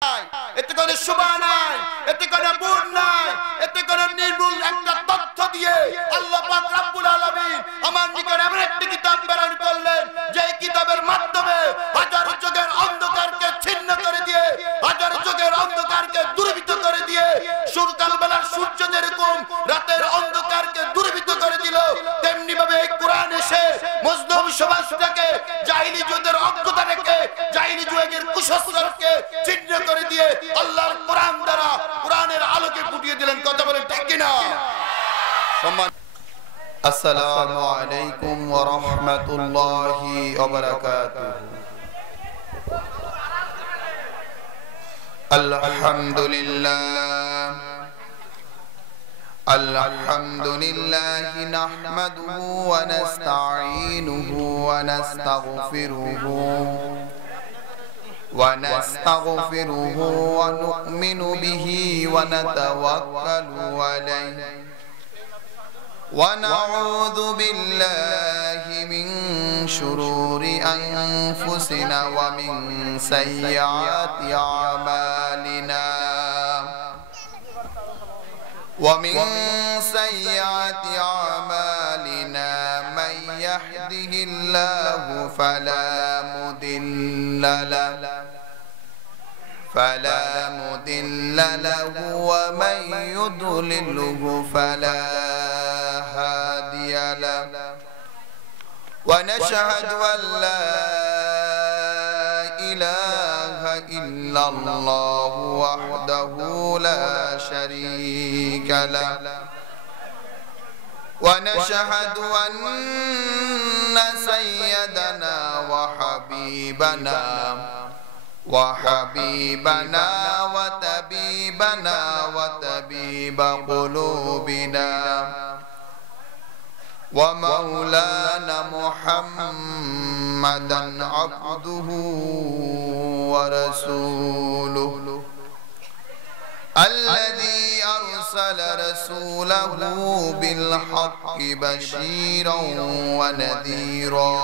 এতে কোনো শোভা নাই, এতে কোনো গুণ নাই, এতে কোনো নির্ভুল একটা তথ্য দিয়ে আল্লাহ পাক রব্বুল আলামিন আমার নিকট এমন একটি কিতাব প্রেরণ করলেন, যে কিতাবের মাধ্যমে হাজার যুগের অন্ধকারকে ছিন্ন করে দিয়ে, হাজার যুগের অন্ধকারকে দূরীভূত করে দিয়ে, সকালবেলার সূর্য যেরকম রাতের অন্ধকারকে দূরীভূত করে দিল, তেমনি ভাবে এই কোরআন এসে মুসলিম সমাজটাকে জাহিলি যুগের অজ্ঞতা রেখে, জাহিলি যুগের কুসংস্কারকে ছিন্ন করে দিয়ে আল্লাহর কোরআন দ্বারা কোরআনের আলোকে ফুটিয়ে দিলেন। কথা বলেন ঠিক কিনা? সম্মান। আসসালামু আলাইকুম ওয়া রাহমাতুল্লাহি ওয়া বারাকাতুহু। আলহামদুলিল্লাহ আলহামদুলিল্লাহি নাহমাদুহু ওয়া নাস্তাঈনুহু ওয়া নাস্তাগফিরুহু ونستغفره ونؤمن به ونتوكل عليه ونعوذ بالله من شرور أنفسنا ومن سيئات أعمالنا من يهده الله فلا مضل له ومن يضلله فلا هادي له ونشهد أن لا إله إلا الله وحده لا شريك له ونشهد أن سيدنا وحبيبنا وطبيب قلوبنا ومولانا محمدا عبده ورسوله الذي أرسل رسوله بالحق بشيرا ونذيرا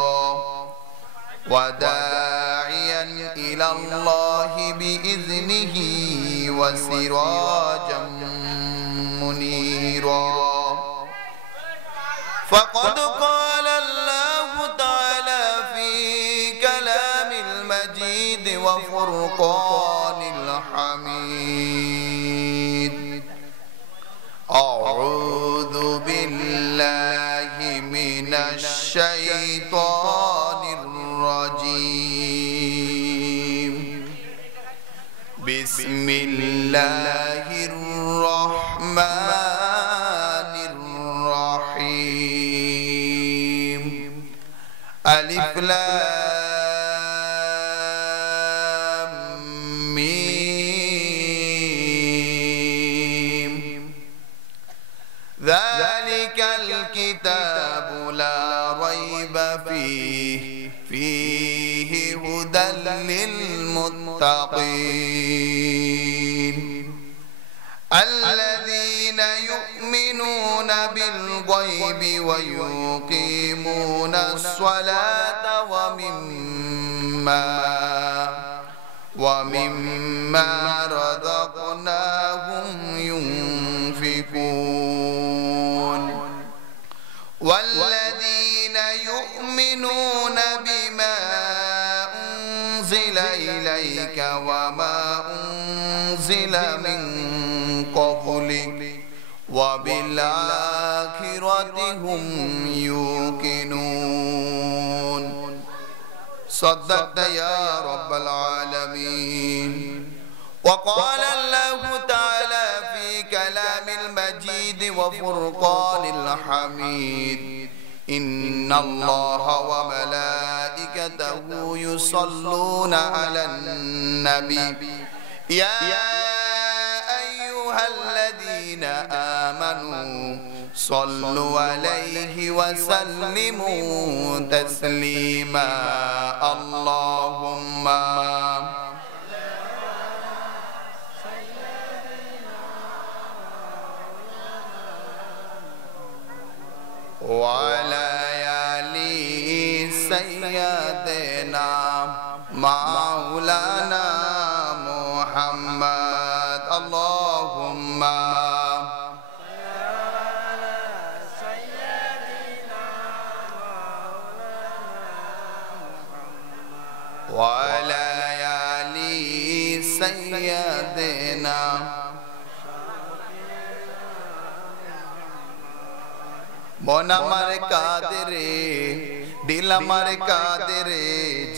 وداعيا إلى الله بإذنه وسراجا منيرا فقد قال الله تعالى في كلام المجيد وفرقان الحميد أعوذ بالله من الشيطان الرجيم بسم الله الرحمن الرحيم ألف لام ميم ذلك الكتاب لا ريب فيه هدى للمتقين الذين يؤمنون بالغيب ويقيمون الصلاة ومما رزقناهم ينفقون والذين يؤمنون بما أنزل إليك وما أنزل من قبلك وبالآخرة هم يوقنون صدقت يا رب العالمين وقال الله تعالى في كلام المجيد وفرقان الحميد إن الله وملائكته يصلون على النبي يا أيها الذين آمنوا صلوا عليه وسلموا تسليما اللهم وعلى آل سيدنا مولانا محمد محمد اللهم وعلى آل سيدنا মন আমার কাঁদে রে দিল আমার কাঁদে রে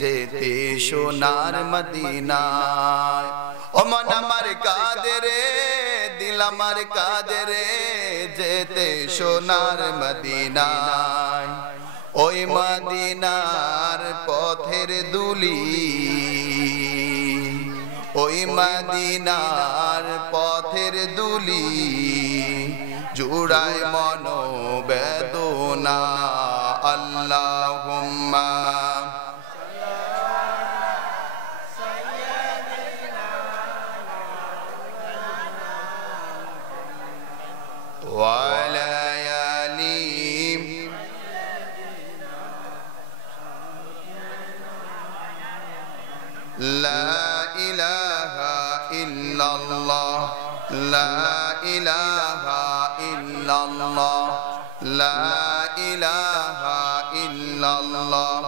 যেতে সোনার মদিনায় ও মন আমার কাঁদে রে দিল আমার কাঁদে রে যেতে সোনার মদিনায় ওই মদিনার পথের দুলি ওই মদিনার পথের দুলি জুড়ায় মনো বেদনা আল্লাহুম্মা ওয়ালা আলি লা ইলাহা ইল্লাল্লাহ লা ইলাহা ইল্লাল্লাহ লা ইলাহা ইল্লাল্লাহ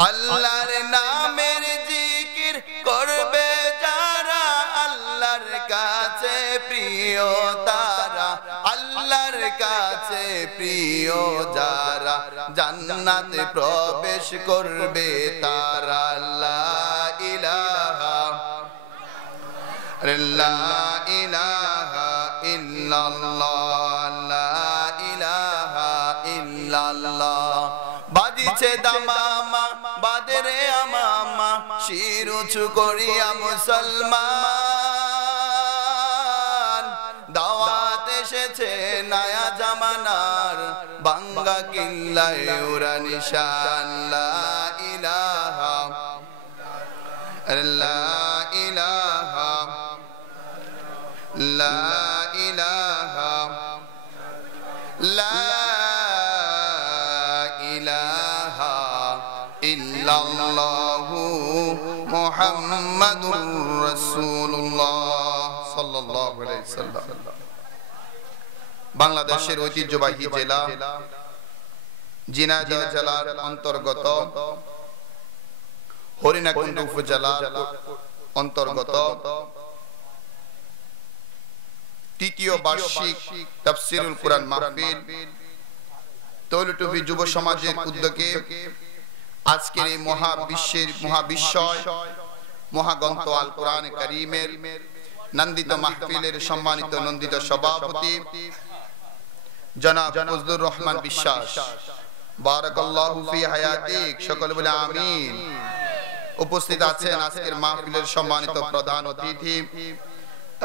আল্লাহর নামের জিকির করবে যারা আল্লাহর কাছে প্রিয় তারা আল্লাহর কাছে প্রিয় যারা জান্নাতে প্রবেশ করবে তারা লা ইলাহা লা ইলাহা ইল্লাল্লাহ লা ইলাহা ইল্লাল্লাহ বাজিছে দামামা বাদরে আমামা শির উঁচু করিয়া মুসলমান দাওয়াত এসেছে নয়া জামানার বাঙ্গা কিল্লায় ওরা নিশান লা ইলাহা লা ইলাহা লা ইলাহা লা ইলাহা ইল্লাল্লাহু মুহাম্মাদুর রাসূলুল্লাহ সাল্লাল্লাহু আলাইহি ওয়াসাল্লাম বাংলাদেশের ঐতিহ্যবাহী জেলা ঝিনাইদহ জেলার অন্তর্গত হরিণাকুণ্ড উপজেলার অন্তর্গত তৃতীয় বার্ষিক তাফসীরুল কুরআন মাহফিল তৈলটুপি যুব সমাজের উদ্যোগে আজকের এই মহাবিশ্বয় মহাগ্রন্থ আল কোরআন কারীমের নন্দিত মাহফিলের সম্মানিত নন্দিত সভাপতি জনাব ফজলুর রহমান বিশ্বাস বারাকাল্লাহু ফি হায়াতিক সকলে বলে আমিন উপস্থিত আছেন আজকের মাহফিলের সম্মানিত প্রধান অতিথি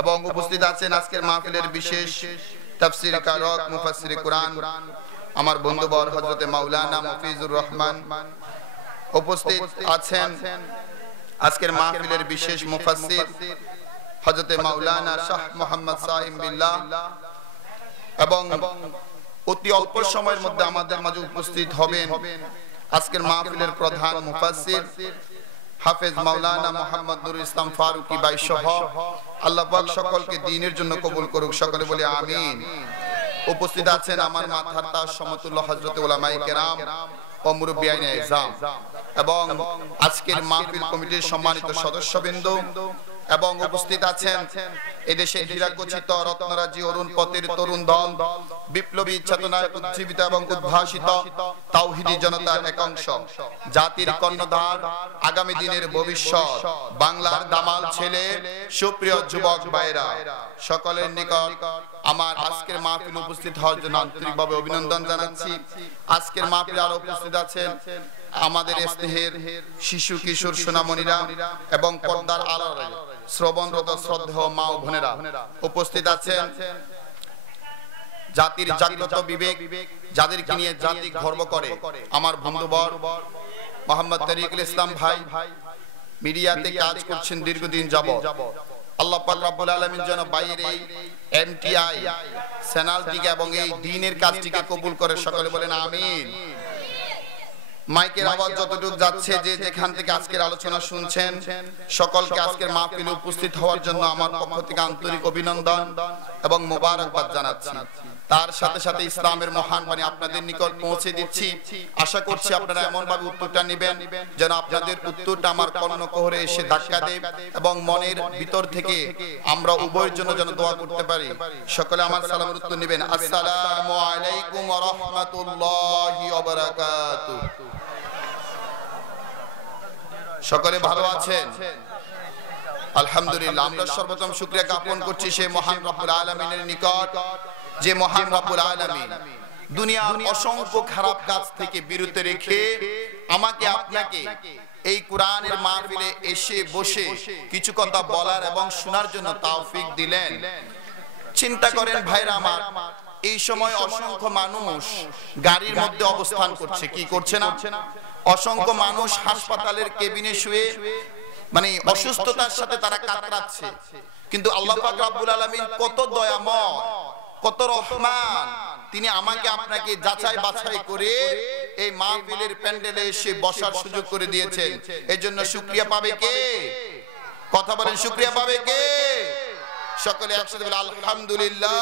এবং উপস্থিত আছেন আজকের মাহফিলের বিশেষ তাফসীর কারক মুফাসসির কুরআন আমার বন্ধুবর হযরত মাওলানা মুফিজুর রহমান উপস্থিত আছেন আজকের মাহফিলের বিশেষ মুফাসসির হযরত মাওলানা শাহ মোহাম্মদ সাইম বিল্লাহ এবং অতি অল্প সময়ের মধ্যে আমাদের মাঝে উপস্থিত হবেন আজকের মাহফিলের প্রধান মুফাসসির হাফেজ মাওলানা মোহাম্মদ নুরুল ইসলাম ফারুকী ভাই সহ আল্লাহ পাক সকলকে দ্বীনের জন্য কবুল করুক সকলে বলি আমিন উপস্থিত আছেন আমার মাথার তাজ সমতুল্য হযরত উলামায়ে কেরাম ও মুরব্বিয়ানে ইজাম এবং আজকের মাহফিল কমিটির সম্মানিত সদস্যবৃন্দ এবং উপস্থিত আছেন এদেশের হীরাখচিত রত্নরাজি অরুণ পথের তরুণ দল বিপ্লবী চেতনায় উজ্জীবিত এবং উদ্ভাসিত তাওহীদি জনতার একাংশ জাতির কর্ণধার আগামী দিনের ভবিষ্যৎ বাংলার দামাল ছেলে সুপ্রিয় যুবক ভাইরা সকলের নিকট আমার আজকের মাহফিল উপস্থিত হওয়ার জন্য আন্তরিকভাবে অভিনন্দন জানাচ্ছি আজকের মাহফিলে আরো উপস্থিত আছেন আমাদের স্নেহের শিশু কিশোর সোনামণিরা এবং পর্দার আড়ালে শ্রবণরত শ্রদ্ধেয় মা ও বোনেরা উপস্থিত আছেন জাতির জাগ্রত বিবেক যাদেরকে নিয়ে জাতি গর্ব করে আমার বন্ধুবর মোহাম্মদ তরিকুল ইসলাম ভাই মিডিয়াতে কাজ করছেন দীর্ঘদিন যাবত আল্লাহ পাক রব্বুল আলামিন যেন বাইরে এই এমটিআই চ্যানেলটিকে এবং এই দ্বীনের কাজটিকে কবুল করে সকলে বলেন আমিন মাইকের আওয়াজ যতটুকু যাচ্ছে, যে যেখান থেকে আজকের আলোচনা শুনছেন, সকলকে আজকের মাহফিলে উপস্থিত হওয়ার জন্য আমার পক্ষ থেকে আন্তরিক অভিনন্দন এবং মোবারকবাদ জানাচ্ছি। তার সাথে সাথে ইসলামের মহান বাণী আপনাদের নিকট পৌঁছে দিচ্ছি। আশা করছি আপনারা এমন ভাবে উত্তরটা নেবেন যেন আপনাদের উত্তরটা আমার কর্ণকুহরে এসে ধাক্কা দেয় এবং মনের ভিতর থেকে আমরা উভয়ের জন্য যেন দোয়া করতে পারি। সকলে আমার সালামের উত্তর নেবেন। আসসালামু আলাইকুম ওয়া রাহমাতুল্লাহি ওয়া বারাকাতুহু। সকলে ভালো আছেন? আলহামদুলিল্লাহ। আমরা সর্বপ্রথম শুকরিয়া জ্ঞাপন করছি সেই মহান রব্বুল আলামিনের নিকট, যে মহান রব্বুল আলামিন দুনিয়ার অসংখ্য খারাপ কাজ থেকে বিরত রেখে আমাকে আপনাকে এই কোরআনের মাহফিলে এসে বসে কিছু কথা বলার এবং শোনার জন্য তৌফিক দিলেন। চিন্তা করেন ভাইরা আমার, এই সময় অসংখ্য মানুষ গাড়ির মধ্যে অবস্থান করছে, কি করছে না? অসংখ্য মানুষ হাসপাতালের কেবিনে শুয়ে মানে অসুস্থতার সাথে তারা কাতরাচ্ছে, কিন্তু আল্লাহ পাক রব্বুল আলামিন কত দয়াময়, কত রহমান, তিনি আমাকে আপনাকে যাচাই বাছাই করে এই মাহফিলের প্যান্ডেলে এসে বসার সুযোগ করে দিয়েছেন। এই জন্য শুকরিয়া পাবে কে? কথা বলেন, শুকরিয়া পাবে কে? সকলে একসাথে বলে আলহামদুলিল্লাহ।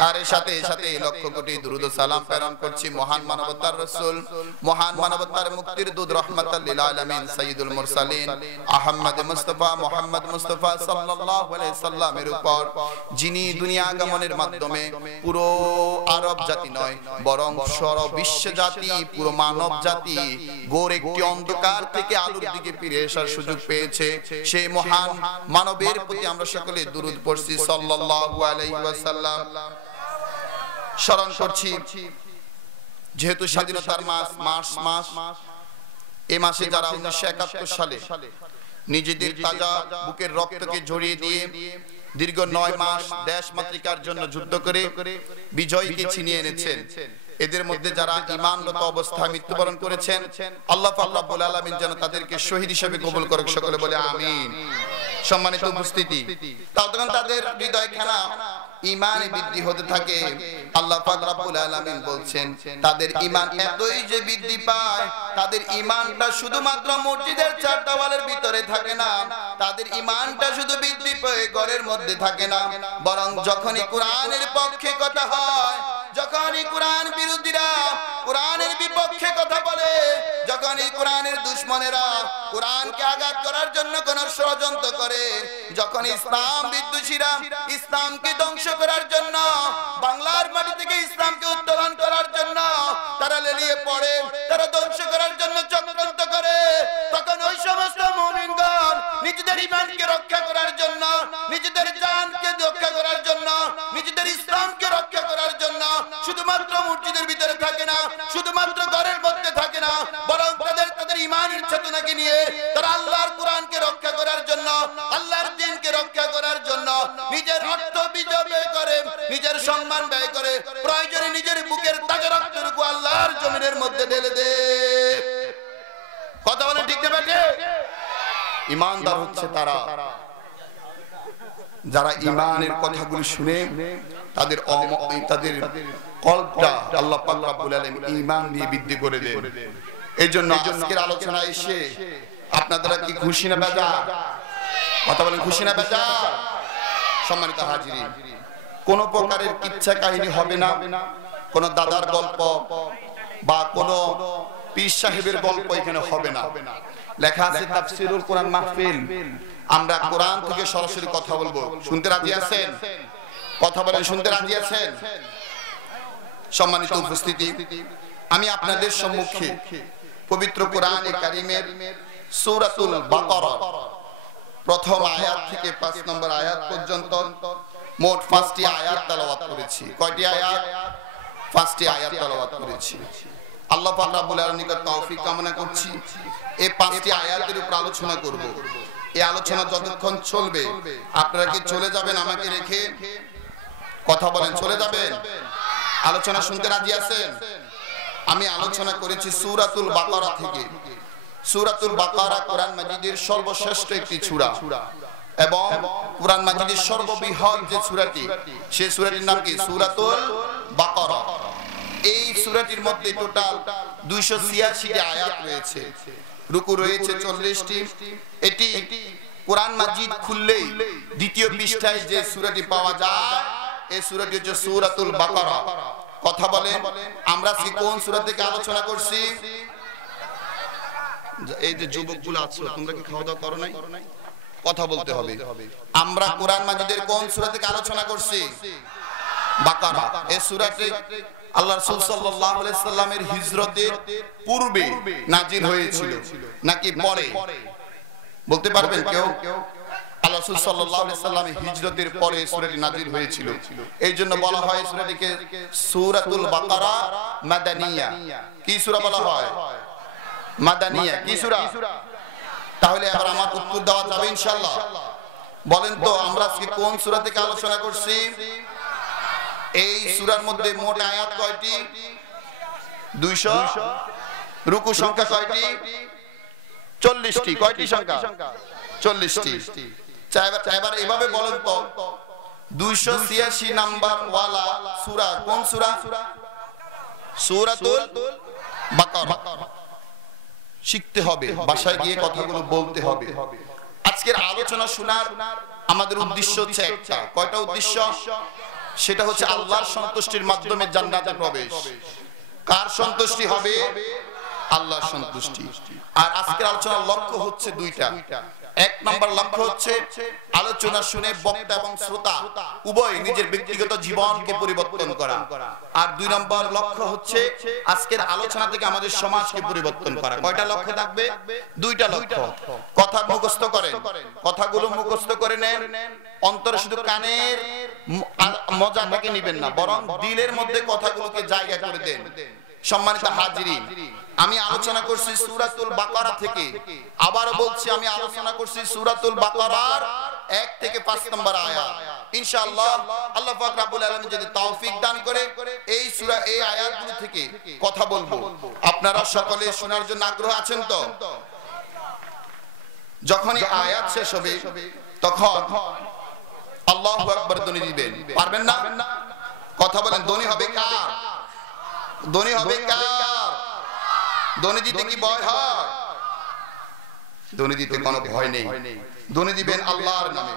তার সাথে সাথে লক্ষ কোটি দুরূদ ও সালাম প্রেরণ করছি মহান মানবতার রাসূল, মহান মানবতার মুক্তির দূত রাহমাতাল লিল আলামিন সাইয়্যিদুল মুরসালিন আহমদ মুস্তাফা মুহাম্মদ মুস্তাফা সাল্লাল্লাহু আলাইহি সাল্লামের উপর, যিনি দুনিয়া আগমনের মাধ্যমে পুরো আরব জাতি নয় বরং সারা বিশ্ব জাতি, পুরো মানব জাতি ঘোর একটি অন্ধকার থেকে আলোর দিকে ফিরে আসার সুযোগ পেয়েছে। সেই মহান মানবের প্রতি আমরা সকলে দুরূদ পড়ছি সাল্লাল্লাহু আলাইহি ওয়াসাল্লাম। স্মরণ করছি যেহেতু স্বাধীনতার মাস, এই মাসে যারা 1971 সালে নিজেদের তাজা বুকের রক্তকে ঝরিয়ে দিয়ে দীর্ঘ 9 মাস দেশ মাতৃকার জন্য যুদ্ধ করে বিজয়কে ছিনিয়ে এনেছেন, এদের মধ্যে যারা ঈমানরত অবস্থায় মৃত্যুবরণ করেছেন, আল্লাহ পাক রব্বুল আলামিন যেন তাদেরকে শহীদ হিসেবে কবুল করুক। সকলে বলে আমিন। সম্মানিত উপস্থিতি, তখন তাদের হৃদয়খানা ঈমানে বৃদ্ধি হতে থাকে। আল্লাহ পাক রব্বুল আলামিন বলছেন তাদের ঈমান এতই যে বৃদ্ধি পায়, তাদের ঈমানটা শুধুমাত্র মসজিদের চার দেওয়ালের ভিতরে থাকে না, তাদের ঈমানটা শুধু বৃদ্ধি পেয়ে ঘরের মধ্যে থাকে না, বরং যখনই কোরআনের পক্ষে কথা হয়, যখনই কোরআন বিরোধীরা কোরআনের বিপক্ষে কথা বলে, যখনই কোরআনের দুশমনেরা কোরআনকে আঘাত করার জন্য কোন ষড়যন্ত্র করে, যখন ইসলাম বিদ্বেষীরা ইসলামকে ধ্বংস করার জন্য বাংলার মাটি থেকে ইসলামকে উত্তোলন করার জন্য তারা লেলিয়ে পড়ে, তারা ধ্বংস করার জন্য চক্রান্ত করে, তখন ওই সমস্ত মুমিনগণ নিজেদের ঈমানকে রক্ষা করার জন্য, নিজেদের জানকে রক্ষা করার জন্য, নিজেদের ইসলামকে রক্ষা করার জন্য শুধুমাত্র মসজিদের ভিতরে থাকে না, শুধুমাত্র ঘরের মধ্যে থাকে না, বরং তাদের ঈমানের চেতনাকে নিয়ে তারা আল্লাহর কোরআনকে রক্ষা করার জন্য, আল্লাহর দ্বীনকে রক্ষা করার জন্য নিজের অর্থ বিজয় ব্যয় করে, নিজের সম্মান ব্যয় করে, প্রয়োজনে নিজের বুকের তাজা রক্তটুকু আল্লাহর জমিনের মধ্যে ঢেলে দেয়। কথা বলেন ঠিক না বেঠে? ঈমানদার হচ্ছে তারা যারা ঈমানের কথাগুলো শুনে তাদের কলবটা আল্লাহ পাক রব্বুল আলামিন ঈমান দিয়ে বৃদ্ধি করে দেন। এই জন্য আজকের আলোচনা এসে আপনারা কি খুশি না বেজার? কথা বলেন, খুশি না বেজার? সম্মানিত হাজিরিন, কোন প্রকারের কিচ্ছা কাহিনী হবে না, কোন দাদার গল্প বা কোন পীর সাহেবের গল্প এখানে হবে না। লেখা আছে তাফসীরুল কোরআন মাহফিল, আমরা কোরআন থেকে সরাসরি কথা বলবো। শুনতে রাজি আছেন? কথা বলেন, শুনতে রাজি আছেন? সম্মানিত উপস্থিতি, আমি আপনাদের সম্মুখে পবিত্র কোরআনে কারীমের সূরাতুল বাকারা প্রথম আয়াত থেকে 5 নম্বর আয়াত পর্যন্ত মোট 5টি আয়াত তেলাওয়াত করেছি। কয়টি আয়াত? 5টি আয়াত তেলাওয়াত করেছি। আল্লাহ পাক রব্বুল আলামিনের নিকট তৌফিক কামনা করছি এই 5টি আয়াতের উপর আলোচনা করব। এই আলোচনা যতক্ষণ চলবে আপনারা কি চলে যাবেন আমাকে রেখে? কথা বলেন, চলে যাবেন? আলোচনা শুনতে রাজি আছেন? আমি আলোচনা করেছি সূরাতুল বাকারা থেকে। সূরাতুল বাকারা কোরআন মাজিদের সর্বশ্রেষ্ঠ একটি সূরা এবং কোরআন মাজিদের সর্ববৃহৎ যে সূরাটি, সেই সূরাটির নাম কি? সূরাতুল বাকারা। এই সূরাটির মধ্যে টোটাল 286টি আয়াত রয়েছে, রুকু রয়েছে 40টি। এটি কোরআন মাজিদ খুললেই দ্বিতীয় পৃষ্ঠায় যে সূরাটি পাওয়া যায় এই সূরাটি হচ্ছে সূরাতুল বাকারা। কথা বলেন, আমরা কি কোন সূরা থেকে আলোচনা করছি? এই যে যুবকগুলো আছো, তোমরা কি খাওয়া দাওয়া করো নাই? কথা বলতে হবে। আমরা কোরআন মাজিদের কোন সূরা থেকে আলোচনা করছি? বাকারা। এই সূরাটি আল্লাহ রাসূল সাল্লাল্লাহু আলাইহি সাল্লামের হিজরতের পূর্বে নাজিল হয়েছিল নাকি পরে? বলতে পারবেন কেউ? আল্লাহ রাসূল সাল্লাল্লাহু আলাইহি সাল্লামের হিজরতের পরে সূরাটি নাজিল হয়েছিল। এইজন্য বলা হয় সূরাটিকে সূরাতুল বাকারা মাদানিয়া। কি সূরা বলা হয়? মাদানিয়া। কি সূরা? তাহলে এবার আমার উত্তর দেওয়া যাবে ইনশাআল্লাহ। বলেন তো আমরা আজকে কোন সূরা থেকে আলোচনা করছি? এই সূরার মধ্যে মোট আয়াত কয়টি? 200। রুকু সংখ্যা কয়টি? 40টি। কয়টি সংখ্যা? 40টি। এবার এভাবে বলেন তো 286 নাম্বার ওয়ালা সূরা কোন সূরা? সূরাতুল বাকারা। শিখতে হবে, বাসায় গিয়ে কথাগুলো বলতে হবে। আজকের আলোচনা শোনার আমাদের উদ্দেশ্য হচ্ছে একটা। কয়টা উদ্দেশ্য? সেটা হচ্ছে আল্লাহর সন্তুষ্টির মাধ্যমে জান্নাতে প্রবেশ। কার সন্তুষ্টি হবে? আল্লাহর সন্তুষ্টি। আর আজকের আলোচনার লক্ষ্য হচ্ছে দুইটা। এক নম্বর লক্ষ্য হচ্ছে আলোচনা শুনে বক্তা এবং শ্রোতা উভয় নিজের ব্যক্তিগত জীবনকে পরিবর্তন করা। আর 2 নম্বর লক্ষ্য হচ্ছে আজকের আলোচনা থেকে আমাদের সমাজকে পরিবর্তন করা। কয়টা লক্ষ্য থাকবে? 2টা লক্ষ্য। কথা মুখস্থ করেন, কথাগুলো মুখস্থ করে নেন। অন্তরে শুধু কানের মজাটাকে নেবেন না, বরং দিলের মধ্যে কথাগুলোকে জায়গা করে দেন। সম্মানিত হাজিরিন, আমি আলোচনা করছি সূরাতুল বাকারা থেকে। আবার বলছি আমি আলোচনা করছি সূরাতুল বাকারার 1 থেকে 5 নম্বর আয়াত। ইনশাআল্লাহ আল্লাহ পাক রব্বুল আলামিন যদি তৌফিক দান করে এই সূরা এই আয়াতগুলো থেকে কথা বলবো। আপনারা সকলে শোনার জন্য আগ্রহ আছেন তো? যখনই আয়াত শেষ হবে তখন আল্লাহু আকবার ধ্বনি দিবেন। পারবেন না? কথা বলেন, ধ্বনি হবে কার? ধ্বনি হবে কার? ধ্বনি দিতে কি ভয় হয়? ধ্বনি দিতে কোনো ভয় নেই। ধ্বনি দিবেন আল্লাহর নামে।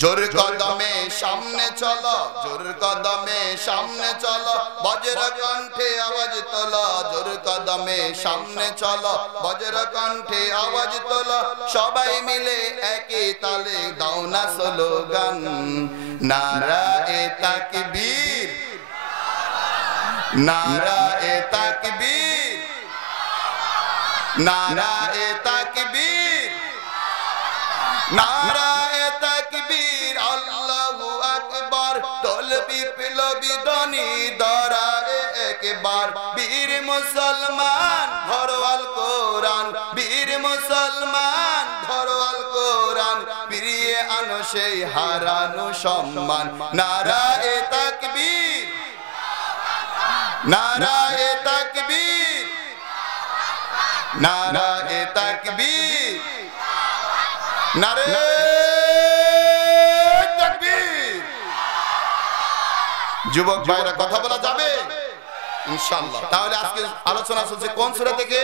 জোর কদমে সামনে চলো, জোর কদমে সামনে চলো, বজ্র কণ্ঠে আওয়াজ তোলো। জোর কদমে সামনে চলো, বজ্র কণ্ঠে আওয়াজ তোলো। সবাই মিলে একই তালে দাও না স্লোগান, নারায়ে তাকবীর, নারায়ে তাকবীর, নারায়ে তাকবীর, নারায়ে তাকবীর। আল্লাহু আকবার। তলবি পিলবি ধ্বনি দরায়ে একবার। বীর মুসলমান ধরো আল কোরআন, বীর মুসলমান ধরো আল কোরআন। ফিরিয়ে আনো সেই হারানো সম্মান, নারায়ে তাকবীর, নারায়ে তাকবীর, নারায়ে তাকবীর, নারায়ে তাকবীর। যুবক ভাইরা কথা বলা যাবে ইনশাআল্লাহ। তাহলে আজকে আলোচনা চলছে কোন সূরা থেকে?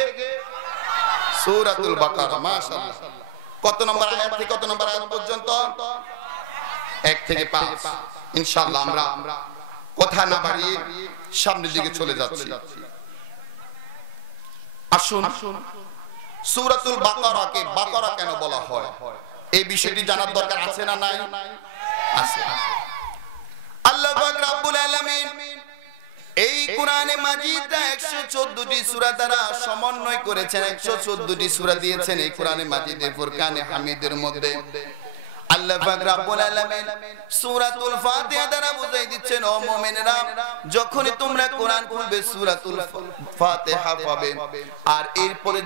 সূরাতুল বাকারা। মাশাআল্লাহ। কত নম্বর আয়াত থেকে কত নম্বর আয়াত পর্যন্ত? 1 থেকে 5। ইনশাআল্লাহ আমরা কথা না বাড়িয়ে সামনের দিকে চলে যাচ্ছি। আসুন, সূরাতুল বাকারাকে বাকারা কেন বলা হয় এই বিষয়টি জানার দরকার আছে না নাই? আছে। আল্লাহ পাক রব্বুল আলামিন এই কোরআনে মাজিদটা 114টি সূরা দ্বারা সমন্বয় করেছেন। 114টি সূরা দিয়েছেন এই কোরআনে মাজিদে ফুরকানে হামিদের মধ্যে। আল্লাহ পাক রব্বুল আলামিন সূরাতুল ফাতিহা দ্বারা বুঝাই দিচ্ছেন, ও মুমিনেরা যখনই তোমরা কোরআন খুলবে সূরাতুল ফাতিহা পাবে, আর এরপরে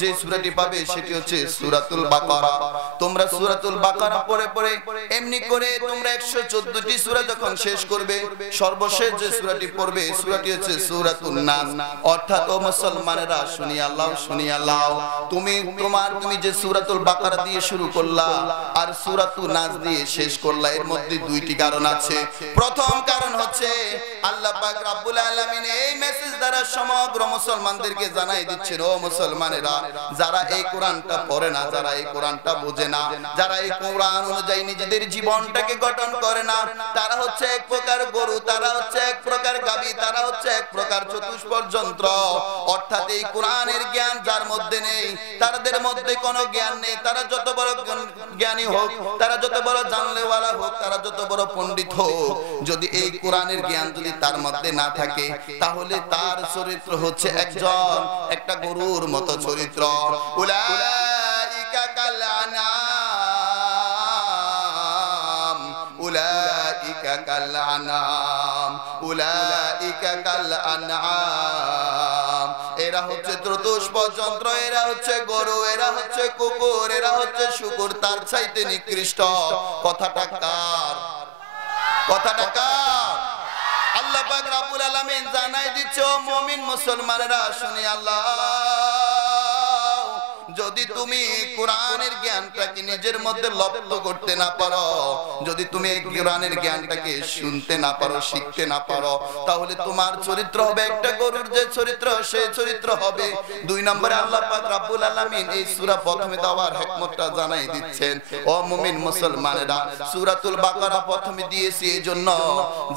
যে সূরাটি পাবে সেটি হচ্ছে সূরাতুল বাকারা। তোমরা সূরাতুল বাকারা পড়ে পড়ে এমনি করে তোমরা 114টি সূরা যখন শেষ করবে, সর্বশেষ যে সূরাটি পড়বে সূরাটি হচ্ছে সূরাতুন নাস। অর্থাৎ ও মুসলমানেরা শুনিয়া লাও, শুনিয়া লাও, তুমি যে সূরাতুল বাকারা দিয়ে শুরু করলা আর সূরা সূরাতুন নাস দিয়ে শেষ করলা, এর মধ্যে দুইটি কারণ আছে। প্রথম কারণ হচ্ছে আল্লাহ পাক রব্বুল আলামিন এই মেসেজ দ্বারা সমগ্র মুসলমানদেরকে জানাই দিচ্ছেন, ও মুসলমানেরা, যারা এই কোরআনটা পড়ে না, যারা এই কোরআনটা বোঝে না, যারা এই কোরআন অনুযায়ী নিজেদের জীবনটাকে গঠন করে না, তারা হচ্ছে এক প্রকার গরু, তারা হচ্ছে এক প্রকার গাবি, তারা হচ্ছে এক প্রকার চতুষ্পদ যন্ত্র। অর্থাৎ এই কোরআনের জ্ঞান যার মধ্যে নেই, তাদের মধ্যে কোনো জ্ঞান নেই। তারা যত বড় জ্ঞানী হোক, তারা যত বড় জানলেওয়ালা হোক, তারা যত বড় পণ্ডিত হোক, যদি এই কোরআনের জ্ঞান যদি তার মধ্যে না থাকে, তাহলে তার চরিত্র হচ্ছে একটা গরুর মতো চরিত্র। উলাইকা কাল আনাম, উলাইকা কাল আনাম, উলাইকা কাল আনাম। এরা হচ্ছে চতুষ্পদ যন্ত্র, এরা হচ্ছে গরু, এরা হচ্ছে কুকুর, এরা হচ্ছে শুকুর, তার চাইতে নিকৃষ্ট। কথাটা কার? কথাটা কার? আল্লাহ পাক রব্বুল আলামিন জানাই দিচ্ছে, ও মুমিন মুসলমানেরা, শুনি আল্লাহ, যদি তুমি কোরআনের জ্ঞানটাকে নিজের মধ্যে লপ্ত করতে না পারো, যদি তুমি এই কোরআনের জ্ঞানটাকে শুনতে না পারো, শিখতে না পারো, তাহলে তোমার চরিত্র হবে একটা গরুর যে চরিত্র, সেই চরিত্র হবে। দুই নম্বরে আল্লাহ পাক রব্বুল আলামিন এই সূরা প্রথমে দেওয়ার হিকমতটা জানাই দিচ্ছেন, ও মুমিন মুসলমানেরা, সূরাতুল বাকারা প্রথমে দিয়েছি এই জন্য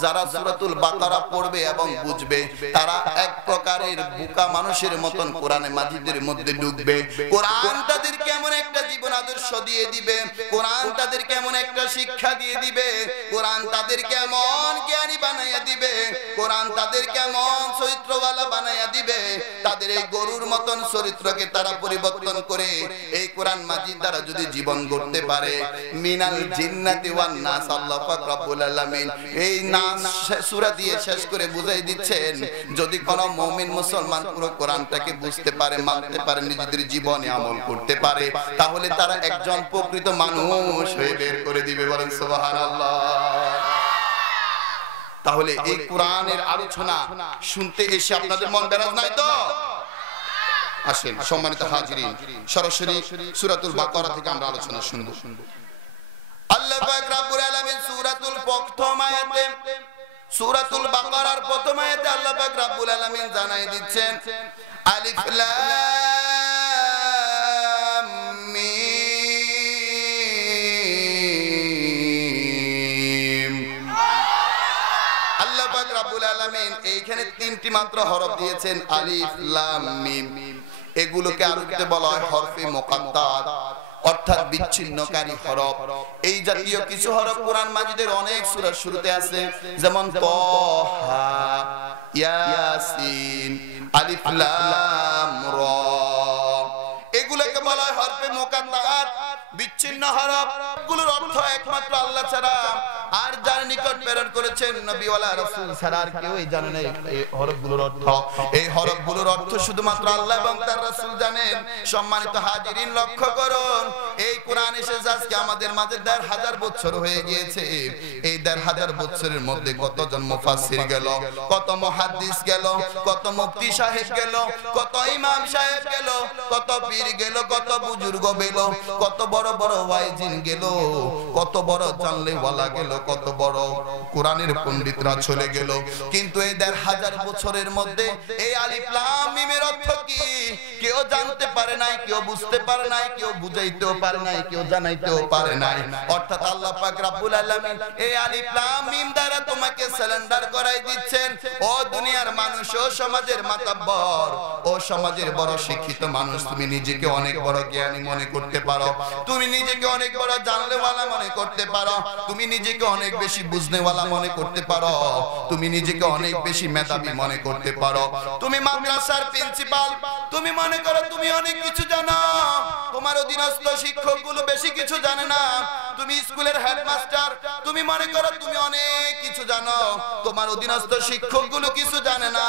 যারা সূরাতুল বাকারা পড়বে এবং বুঝবে, তারা এক প্রকারের বোকা মানুষের মতন কোরআনে মাজিদের মধ্যে ঢুকবে। কোরআন তাদের কেমন একটা জীবন আদর্শ দিয়ে দিবে, কোরআন তাদের কেমন একটা শিক্ষা দিয়ে দিবে, কোরআন তাদের কেমন জ্ঞানী বানাইয়া দিবে, কোরআন তাদের কেমন চরিত্রওয়ালা বানাইয়া দিবে। তাদের এই গরুর মতন চরিত্রকে তারা পরিবর্তন করে এই কোরআন মাজিদ দ্বারা যদি জীবন গড়তে পারে, মিনাল জিন্নাতি ওয়ান নাস, আল্লাহ পাক রব্বুল আলামিন এই নাস সূরা দিয়ে শেষ করে বুঝাই দিচ্ছেন, যদি কোন মুমিন মুসলমান পুরো কোরআনটাকে বুঝতে পারে, মানতে পারে, নিজেদের জীবনে আমল করতে পারে, তাহলে তারা একজন প্রকৃত মানুষ হয়ে বের করে দিবে। বলেন সুবহানাল্লাহ। তাহলে এই কোরআনের আলোচনা শুনতে এসে আপনাদের মন বেরাজ নাই তো? আসেন সম্মানিত হাজিরিন, সরাসরি সূরাতুল বাকারা থেকে আমরা আলোচনা শুনব। আল্লাহ পাক রব্বুল আলামিন সূরাতুল প্রথম আয়াতে, সূরাতুল বাকারার প্রথম আয়াতে আল্লাহ পাক রব্বুল আলামিন জানাই দিচ্ছেন, আলিফ লাম মিম। আল্লাহ পাক রব্বুল আলামিন এইখানে তিনটি মাত্র হরফ দিয়েছেন, আলিফ লাম মিম। এগুলোকে আরবিতে বলা হয় হরফে মুকাত্তাত, অর্থাৎ বিচ্ছিন্নকারী হরফ। এই জাতীয় কিছু হরফ কোরআন মাজিদের অনেক সূরার শুরুতে আছে, যেমন তাহা, ইয়াসিন, আলিফ লাম র। এগুলোকে বলা হয় হরফে মুকাত্তাত, বিচ্ছিন্ন হরফ। গুলোর অর্থ একমাত্র আল্লাহ ছাড়া আর যার নিকট প্রেরণ করেছেন নবী ওয়ালা রাসূল ছাড়া আর কেউই জানে না এই হরফগুলোর অর্থ। এই হরফগুলোর অর্থ শুধুমাত্র আল্লাহ এবং তার রাসূল জানেন। সম্মানিত হাজিরিন, লক্ষ্য করুন, এই কোরআন এসেছে আজকে আমাদের মাঝে ১৫০০ বছর হয়ে গিয়েছে। এই ১৫০০ বছরের মধ্যে কতজন মুফাসসির গেল, কত মুহাদ্দিস গেল, কত মুফতি সাহেব গেল, কত ইমাম সাহেব গেল, কত পীর গেল, কত বুজুর্গ গেল, কত বড় বড় ওয়াইজিন গেল, কত বড় জানলেওয়ালা গেল, কত বড় কোরআনের পণ্ডিতরা চলে গেল। কিন্তু এই ১৫০০ বছরের মধ্যে এই আলিফ লাম মিমের অর্থ কি কেউ জানতে পারে নাই, কেউ বুঝতে পারে নাই, কেউ বুঝাইতেও পারে নাই, কেউ জানাইতেও পারে নাই। অর্থাৎ আল্লাহ পাক রব্বুল আলামিন এই আলিফ লাম মিম দ্বারা তোমাকে সারেন্ডার করাই দিচ্ছেন, ও দুনিয়ার মানুষ, ও সমাজের মাতাব্বর, ও সমাজের বড় শিক্ষিত মানুষ, তুমি নিজেকে অনেক বড় জ্ঞানী মনে করতে পারো, তুমি নিজেকে অনেক বড় জানলেওয়ালা মনে করতে পারো, তুমি নিজেকে অনেক বেশি বুঝনেওয়ালা মনে করতে পারো, তুমি নিজেকে অনেক বেশি মেধাবী মনে করতে পারো। তুমি মাদ্রাসার প্রিন্সিপাল, তুমি মনে করো তুমি অনেক কিছু জানো, তোমার অধীনস্থ শিক্ষকগুলো বেশি কিছু জানে না। তুমি স্কুলের হেডমাস্টার, তুমি মনে করো তুমি অনেক কিছু জানো, তোমার অধীনস্থ শিক্ষকগুলো কিছু জানে না।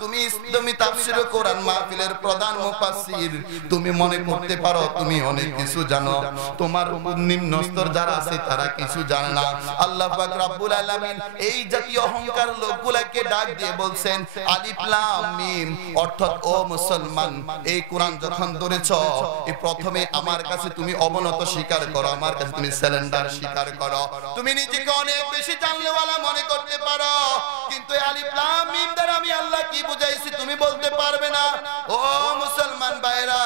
তুমি তাফসীর কোরআন মাহফিলের প্রধান মুফাসসির, তুমি মনে করতে পারো তুমি অনেক কিছু জানো, তোমার নিম্ন স্তর যারা আছে তারা কিছু জানে না। আল্লাহ পাক রব্বুল আলামিন এই জাতীয় অহংকার লোকগুলোকে ডাক দিয়ে বলছেন আলিফ লাম মিম, অর্থাৎ ও মুসলমান, এই কোরআন যখন ধরেছো এই প্রথমে আমার কাছে তুমি অবনত স্বীকার করো, আমার কাছে তুমি সারেন্ডার স্বীকার করো। তুমি নিজেকে অনেক বেশি জানলেওয়ালা মনে করতে পারো, কিন্তু আলিফ লাম মিম দ্বারা আমি আল্লাহ কি বুঝাইছি তুমি বলতে পারবে না। ও মুসলমান ভাইরা,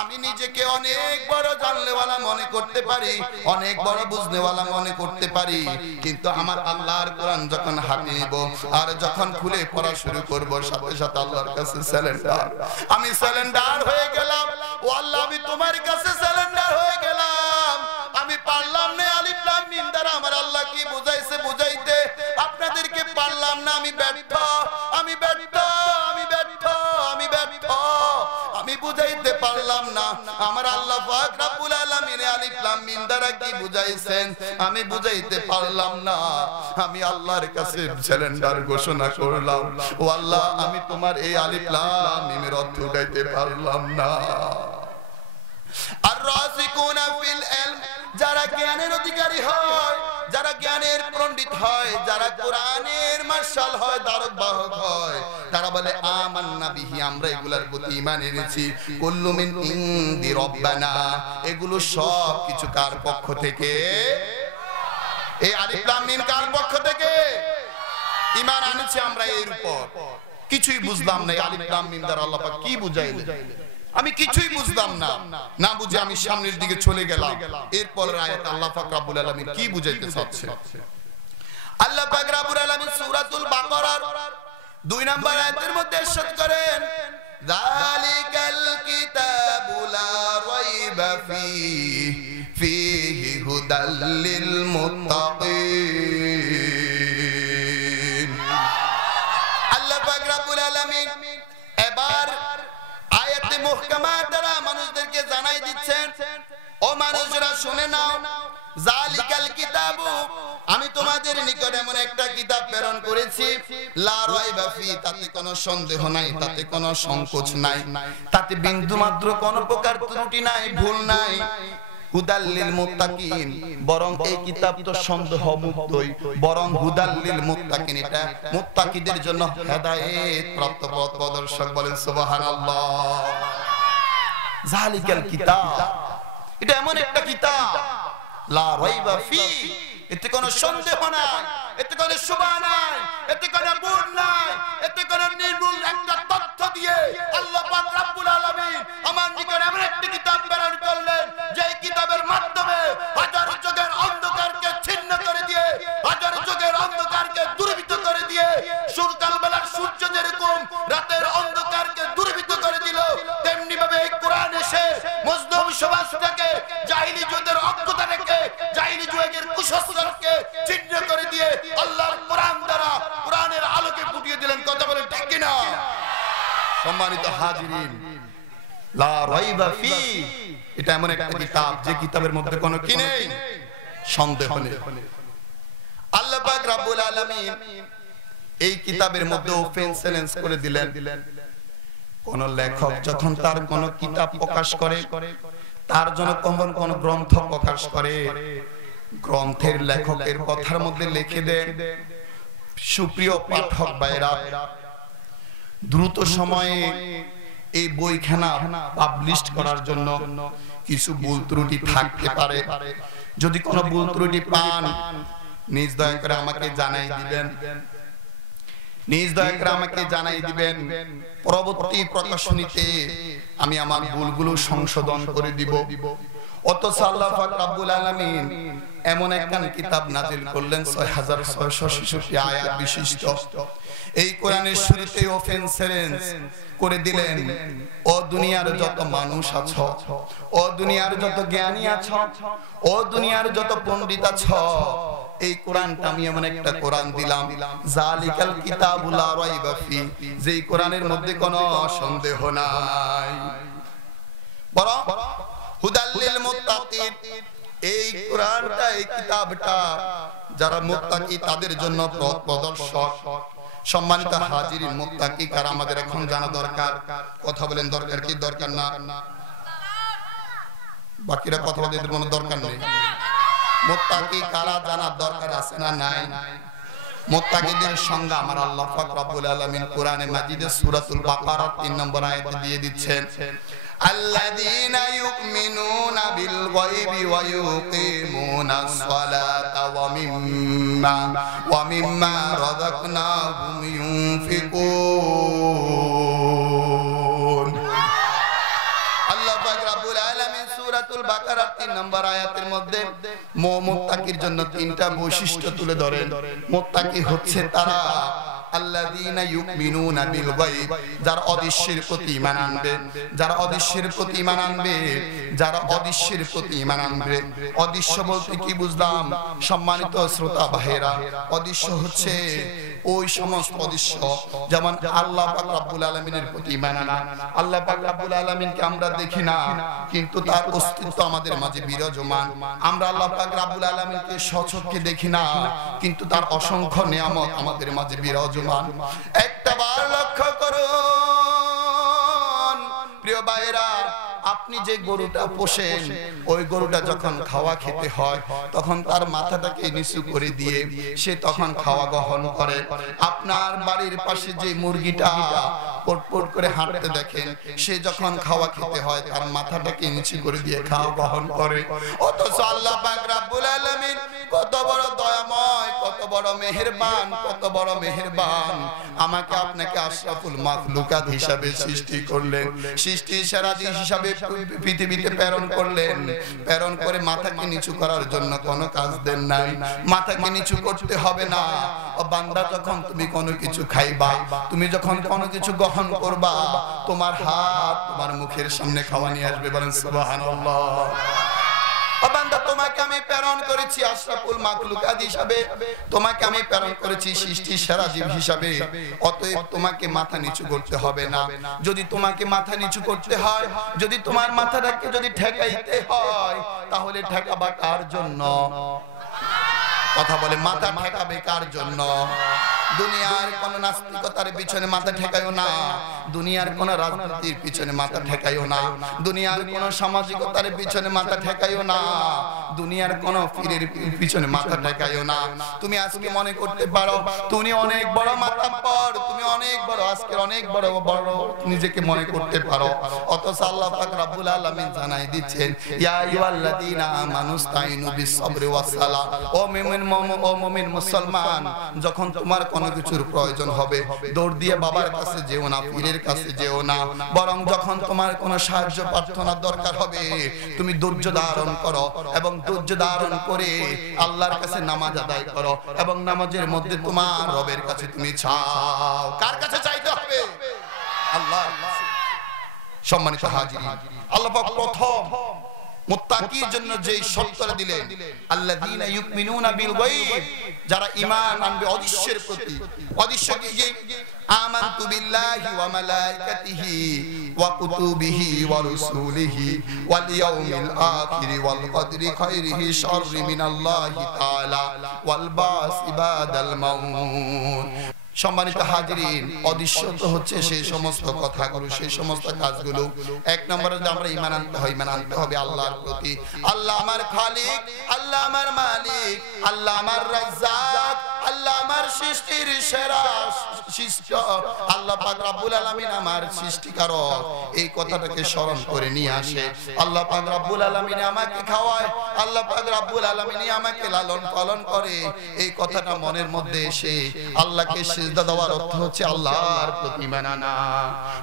আমি নিজেকে অনেক বড় জানলেওয়ালা মনে করতে পারি, অনেক বড় বুঝনেওয়ালা মনে করতে পারি, কিন্তু আমার আল্লাহর কোরআন যখন হাতে নিব আর যখন খুলে পড়া শুরু করব, সাথে সাথে আল্লাহর কাছে সারেন্ডার, আমি সারেন্ডার হয়ে গেলাম। ও আল্লাহ, আমি তোমার কাছে সারেন্ডার হয়ে গেলাম। আমি পারলাম না আলিফ লাম মিম দ্বারা আমার আল্লাহ কি বুঝাইছে বুঝাইতে, আপনাদেরকে পারলাম না। আমি ব্যর্থ, আমি ব্যর্থ, আমি ব্যর্থ, আমি ব্যর্থ, আমি বুঝাইতে পারলাম না আমার আল্লাহ পাক রব্বুল আলামিন আলিফ লাম মিম দ্বারা কি বুঝাইছেন আমি বুঝাইতে পারলাম না। আমি আল্লাহর কাছে সারেন্ডার ঘোষণা করলাম, ও আল্লাহ, আমি তোমার এই আলিফ লাম মিমের অর্থ উঠাইতে পারলাম না। আর রাসিকুনা ফিল ইলম, যারা জ্ঞানের অধিকারী হয়, যারা জ্ঞানের পণ্ডিত হয়, যারা কোরআনের মার্শাল হয়, দারক বাহক হয়, তারা বলে আমান্না বিহি, আমরা এগুলার প্রতি ঈমান এনেছি। কুল্লু মিন ইনদি রাব্বানা, এগুলো সব কিছু কার পক্ষ থেকে? এই আলিফ লাম মিম কার পক্ষ থেকে? ঈমান আনেছি আমরা এর উপর। কিছুই বুঝলাম না আলিফ লাম মিম দ্বারা আল্লাহ পাক কি বুঝাইলেন, আমি কিছুই বুঝলাম না, না বুঝে আমি সামনের দিকে চলে গেলাম। এরপরের আয়াতে আল্লাহ পাক রব্বুল আলামিন কি বুঝাইতে চাচ্ছে? আল্লাহ পাক রব্বুল আলামিন সূরাতুল বাকারার 2 নম্বর আয়াতের মধ্যে ইরশাদ করেন, যালিকাল কিতাবু লা রাইবা ফীহি হুদাল লিল মুত্তাকিন। আল্লাহ পাক রব্বুল আলামিন এবার আয়াতে মুহকামা দ্বারা মানুষদেরকে জানাই দিচ্ছেন, ও মানুষরা শুনে নাও, যালিকাল কিতাবু, আমি তোমাদের নিকট এমন একটা কিতাব প্রেরণ করেছি, লা রাইবা ফি, তাতে কোনো সন্দেহ নাই, তাতে কোনো সংকোচ নাই, তাতে বিন্দু মাত্র কোনো প্রকার ত্রুটি নাই, ভুল নাই। হুদাল লিল মুত্তাকিন, বরং এই কিতাব তো সন্দেহ মুক্তই, বরং হুদাল লিল মুত্তাকিন, এটা মুত্তাকিদের জন্য হেদায়েত প্রাপ্ত পথ প্রদর্শক। বলেন সুবহানাল্লাহ। যালিকাল কিতাব, এটা এমন একটা কিতাব, লা রাইবা ফি, এতে কোনো সন্দেহ নাই, এতে কোনো শুভা নাই, এতে কোনো ভুল নাই, এতে কোনো নির্ভুল একটা তথ্য দিয়ে আল্লাহ পাক রব্বুল আলামিন আমার নিকট এমন একটি কিতাব প্রেরণ করলেন, যে কিতাবের মাধ্যমে হাজার যুগের অন্ধকারকে ছিন্ন করে দিয়ে, হাজার যুগের অন্ধকারকে দূরীভূত করে দিয়ে, সূর্যকাল বেলার সূর্য যেরকম রাতের অন্ধকারকে দূরীভূত করে দিল, তেমনি ভাবে এই কোরআন এসে মুসলিম সমাজটাকে, জাহিলি যুগের অজ্ঞতাটাকে, জাহিলি যুগের কুসংস্কারকে ছিন্ন করে দিয়ে আল্লাহর কোরআন দ্বারা কোরআনের আলোকে ফুটিয়ে দিলেন। কথা বলেন ঠিক কিনা? সম্মানিত হাজিরিন, লা রাইবা ফি, এটা এমন একটা কিতাব যে কিতাবের মধ্যে কোনো কি নেই, সন্দেহ নেই। আল্লাহ পাক রব্বুল আলামিন এই কিতাবের মধ্যে ওপেন চ্যালেঞ্জ করে দিলেন, কোন লেখক যখন তার কোন কিতাব প্রকাশ করে, তার জন্য কোন গ্রন্থ প্রকাশ করে, গ্রন্থের লেখকের কথার মধ্যে লিখে দেন, সুপ্রিয় পাঠক ভাইরা, দ্রুত সময়ে এই বইখানা পাবলিশ করার জন্য কিছু ভুল ত্রুটি থাকতে পারে। যদি কোনো ভুল ত্রুটি পান, নিজ দয়া করে আমাকে জানাই দিবেন, নিজ দয়া করে আমাকে জানাই দিবেন। পরবর্তী প্রকাশনীতে আমি আমার ভুলগুলো সংশোধন করে দিব। অথচ আল্লাহ পাক রব্বুল আলামিন এমন একখান কিতাব নাজিল করলেন 6666 আয়াত বিশিষ্ট। এই কোরআনের শুরুতে ওপেন চ্যালেঞ্জ করে দিলেন, ও দুনিয়ার যত মানুষ আছো, ও দুনিয়ার যত জ্ঞানী আছো, ও দুনিয়ার যত পণ্ডিত আছো, এই কোরআনটা আমি এমন একটা কোরআন দিলাম, যালিকাল কিতাবু লা রাইবা ফি, যেই কোরআনের মধ্যে কোনো সন্দেহ নাই, বরং হুদাল লিল মুত্তাকিন, এই কোরআনটা, এই কিতাবটা যারা মুত্তাকি তাদের জন্য পথ প্রদর্শক, সম্মানিত হাজিরিন, মুত্তাকি কারা আমাদের এখন জানা দরকার। কথা বলেন, দরকার কি দরকার না? বাকিরা কথা বলতে এদের কোনো দরকার নেই। মুত্তাকি কারা জানার দরকার আছে না নাই? মুত্তাকিদের সংজ্ঞা আমার আল্লাহ পাক রব্বুল আলামিন কোরআনে মাজিদে সূরাতুল বাকারা 3 নম্বর আয়াতে দিয়ে দিচ্ছেন, আল্লাযীনা ইউমিনুনা বিল গায়বি ওয়া ইউকিমুনাস সালাতা ওয়া মিম্মা রাযাকনাহুম ইউনফিকুন। আল্লাহ পাক রব্বুল আলামিন সূরাতুল বাকারা 3 নম্বর আয়াতের মধ্যে মুত্তাকির জন্য 3টা বৈশিষ্ট্য তুলে ধরেন। মুত্তাকি হচ্ছে তারা আল্লাযীনা ইউমিনুনা বিল গায়ব, যারা অদৃশ্যের প্রতি ঈমান আনবে, যারা অদৃশ্যের প্রতি ঈমান আনবে, যারা অদৃশ্যের প্রতি ঈমান আনবে। অদৃশ্য বলতে কি বুঝলাম সম্মানিত শ্রোতা ভাইরা? অদৃশ্য হচ্ছে ওই সমস্ত অদৃশ্য, যেমন আল্লাহ পাক রব্বুল আলামিনের প্রতি ঈমান আনা। আল্লাহ পাক রব্বুল আলামিনকে আমরা দেখি না, কিন্তু তার অস্তিত্ব আমাদের মাঝে বিরাজমান। আমরা আল্লাহ পাক রব্বুল আলামিনকে স্বচক্ষে দেখি না, কিন্তু তার অসংখ্য নিয়ামত আমাদের মাঝে বিরাজমান। একটা বার লক্ষ্য করুন প্রিয় ভাইরা, আপনি যে গরুটা পোষেন, ওই গরুটা যখন খাওয়া খেতে হয় তখন তার মাথাটাকে নিচু করে দিয়ে সে তখন খাওয়া গ্রহণ করে। আপনার বাড়ির পাশে যে মুরগিটা পটপট করে হাঁটতে দেখেন, সে যখন খাওয়া খেতে হয় তার মাথাটাকে নিচু করে দিয়ে খাওয়া গ্রহণ করে। অথচ আল্লাহ পাক রব্বুল আলামিন কত বড় দয়াময়, কত বড় মেহেরবান, কত বড় মেহেরবান, আমাকে আপনাকে আশরাফুল মাখলুকাত হিসাবে সৃষ্টি করলেন, সৃষ্টির সেরা জিনিস হিসাবে পৃথিবীতে প্রেরণ করলেন। প্রেরণ করে মাথাকে নিচু করার জন্য কোনো কাজ দেন নাই। মাথাকে নিচু করতে হবে না। বান্দা, যখন তুমি কোনো কিছু খাইবা, তুমি যখন কোনো কিছু গ্রহণ করবা, তোমার হাত তোমার মুখের সামনে খাওয়া নিয়ে আসবে। বলেন সুবহানাল্লাহ। বান্দা, তোমাকে আমি প্রেরণ করেছি আশরাফুল মাখলুকাত হিসাবে, তোমাকে আমি প্রেরণ করেছি সৃষ্টির সেরা জীব হিসাবে। অতএব তোমাকে মাথা নিচু করতে হবে না। যদি তোমাকে মাথা নিচু করতে হয়, যদি তোমার মাথাটাকে যদি ঠেকাইতে হয়, তাহলে ঠেকাবা কার জন্য? কথা বলে, মাথা ঠেকাবে কার জন্য? দুনিয়ার কোন নাস্তিকতার পিছনে মাথা ঠেকাইও না, দুনিয়ার কোন রাজনীতির পিছনে মাথা ঠেকাইও না, দুনিয়ার কোন সামাজিকতার পিছনে মাথা ঠেকাইও না, দুনিয়ার কোন পীরের পিছনে মাথা ঠেকাইও না। তুমি আজকে মনে করতে পারো তুমি অনেক বড় মাতাব্বর, তুমি অনেক বড়, আজকে অনেক বড় বড় নিজেকে মনে করতে পারো। অথচ আল্লাহ পাক রব্বুল আলামিন জানাই দিচ্ছেন, ইয়া আইয়ুহাল্লাযীনা আমানুস্তাইনু বিস-সাবরি ওয়াস-সালাহ। ও মুমিন মুসলমান, যখন তোমার কোনো কিছুর প্রয়োজন হবে, দৌড় দিয়ে বাবার কাছে যেও না, পীরের কাছে যেও না, বরং যখন তোমার কোনো সাহায্য প্রার্থনার দরকার হবে, তুমি ধৈর্য ধারণ করো এবং ধৈর্য ধারণ করে আল্লাহর কাছে নামাজ আদায় করো এবং নামাজের মধ্যে তোমার রবের কাছে তুমি চাও। কার কাছে চাইতে হবে? আল্লাহর কাছে। সম্মানিত হাজিরিন, আল্লাহ পাক প্রথম মুত্তাকির জন্য যেই শর্তটা দিলেন, আল্লাযীনা ইউমিনুনা বিল গায়ব, যারা ঈমান আনবে অদৃশ্যের প্রতি। অদৃশ্য কি? আমানতু বিল্লাহি ওয়া মালাইকাতিহি ওয়া কুতুবিহি ওয়া রাসূলিহি ওয়াল ইয়াউমিল আখির ওয়াল কদরি খায়রিহি শাররি মিনাল্লাহি তাআলা ওয়াল বাসি বাদাল মাউত। সম্মানিত হাজিরিন, অদৃশ্য তো হচ্ছে সেই সমস্ত কথাগুলো, সেই সমস্ত কাজগুলো। এক নম্বরে যে আমরা ঈমান আনতে হয়, ঈমান আনতে হবে আল্লাহর প্রতি। আল্লাহ আমার খালিক, আল্লাহ আমার মালিক, আল্লাহ আমার রাজ্জাক, আল্লাহ আমার সৃষ্টির সেরা সৃষ্ট, আল্লাহ পাক রব্বুল আলামিন আমার সৃষ্টিকারক। এই কথাটাকে স্মরণ করে নিয়ে আসে। আল্লাহ পাক রব্বুল আলামিন আমাকে খাওয়ায়, আল্লাহ পাক রব্বুল আলামিন আমাকে লালন পালন করে। এই কথাটা মনের মধ্যে এসে আল্লাহকে সিজদা দেওয়ার অর্থ হচ্ছে আল্লাহর প্রতি ঈমান আনা।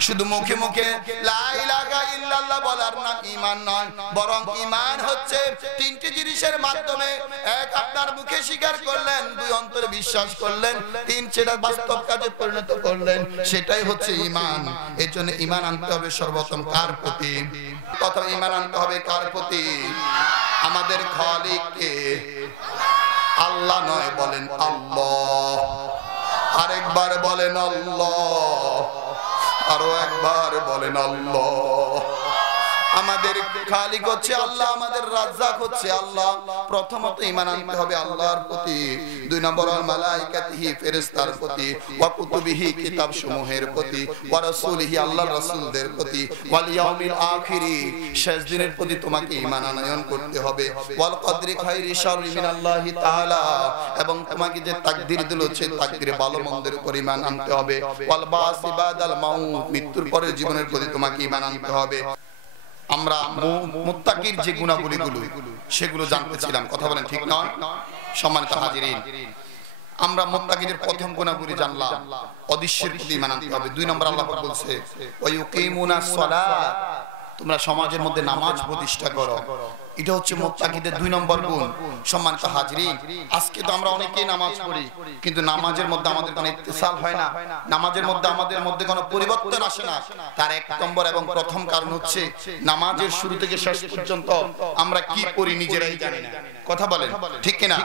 শুধু মুখে মুখে লা ইলাহা ইল্লাল্লাহ বলার নাম ঈমান নয়, বরং ঈমান হচ্ছে তিনটি জিনিসের মাধ্যমে। এক, আপনার মুখে স্বীকার করলেন, দুই, অন্তরে বিশ্বাস করলেন, তিন, সেটা বাস্তব কাজে পরিণত করলেন, সেটাই হচ্ছে ঈমান। এর জন্য ঈমান আনতে হবে সর্বপ্রথম কার প্রতি? কথা, ঈমান আনতে হবে কার প্রতি? আমাদের খালিককে। আল্লাহ নয়, বলেন আল্লাহ। আরেকবার বলেন আল্লাহ, আরো একবার বলেন আল্লাহ। আমাদের খালিক হচ্ছে আল্লাহ, আমাদের রাজ্জাক হচ্ছে আল্লাহ। প্রথমত ঈমান আনতে হবে আল্লাহর প্রতি, দুই নম্বর আল মালাইকাতিহি ফেরেশতার প্রতি, ওয়া কুতুবিহি কিতাব সমূহের প্রতি, ওয়া রাসূলিহি আল্লাহর রাসূলদের প্রতি, ওয়াল ইয়াউমিল আখিরি শেষ দিনের প্রতি তোমাকে ঈমান আনয়ন করতে হবে, ওয়াল কদরি খাইরি শাররি মিনাল্লাহি তাআলা এবং তোমাকে যে তাকদীর দিল সে তাকদীরে ভালো মন্দের উপর ঈমান আনতে হবে, ওয়াল বাসি বাদাল মাউত মৃত্যুর পরের জীবনের প্রতি তোমাকে ঈমান আনতে হবে। আমরা মুত্তাকির যে গুণাবলীগুলো সেগুলো জানতেছিলাম, কথা বলেন ঠিক নয়? সম্মানিত হাজিরিন, আমরা মুত্তাকিদের প্রথম গুণাবলী জানলাম, অদৃশ্যের প্রতি ঈমান আনতে হবে। দুই নম্বর আল্লাহ পাক বলছে ওয়া ইউকিমুনাস সালাত, তোমরা সমাজের মধ্যে নামাজ প্রতিষ্ঠা করো। এটা হচ্ছে মুত্তাকিদের দুই নম্বর গুণ। সম্মানিত হাজিরিন, আজকে তো আমরা অনেকেই নামাজ পড়ি, কিন্তু নামাজের মধ্যে আমাদের কোনো ইত্তিসাল হয় না, নামাজের মধ্যে আমাদের মধ্যে কোনো পরিবর্তন আসে না। তার এক নম্বর এবং প্রথম কারণ হচ্ছে নামাজের শুরু থেকে শেষ পর্যন্ত আমরা কি পড়ি নিজেরাই জানি না। কথা বলেন ঠিক কিনা?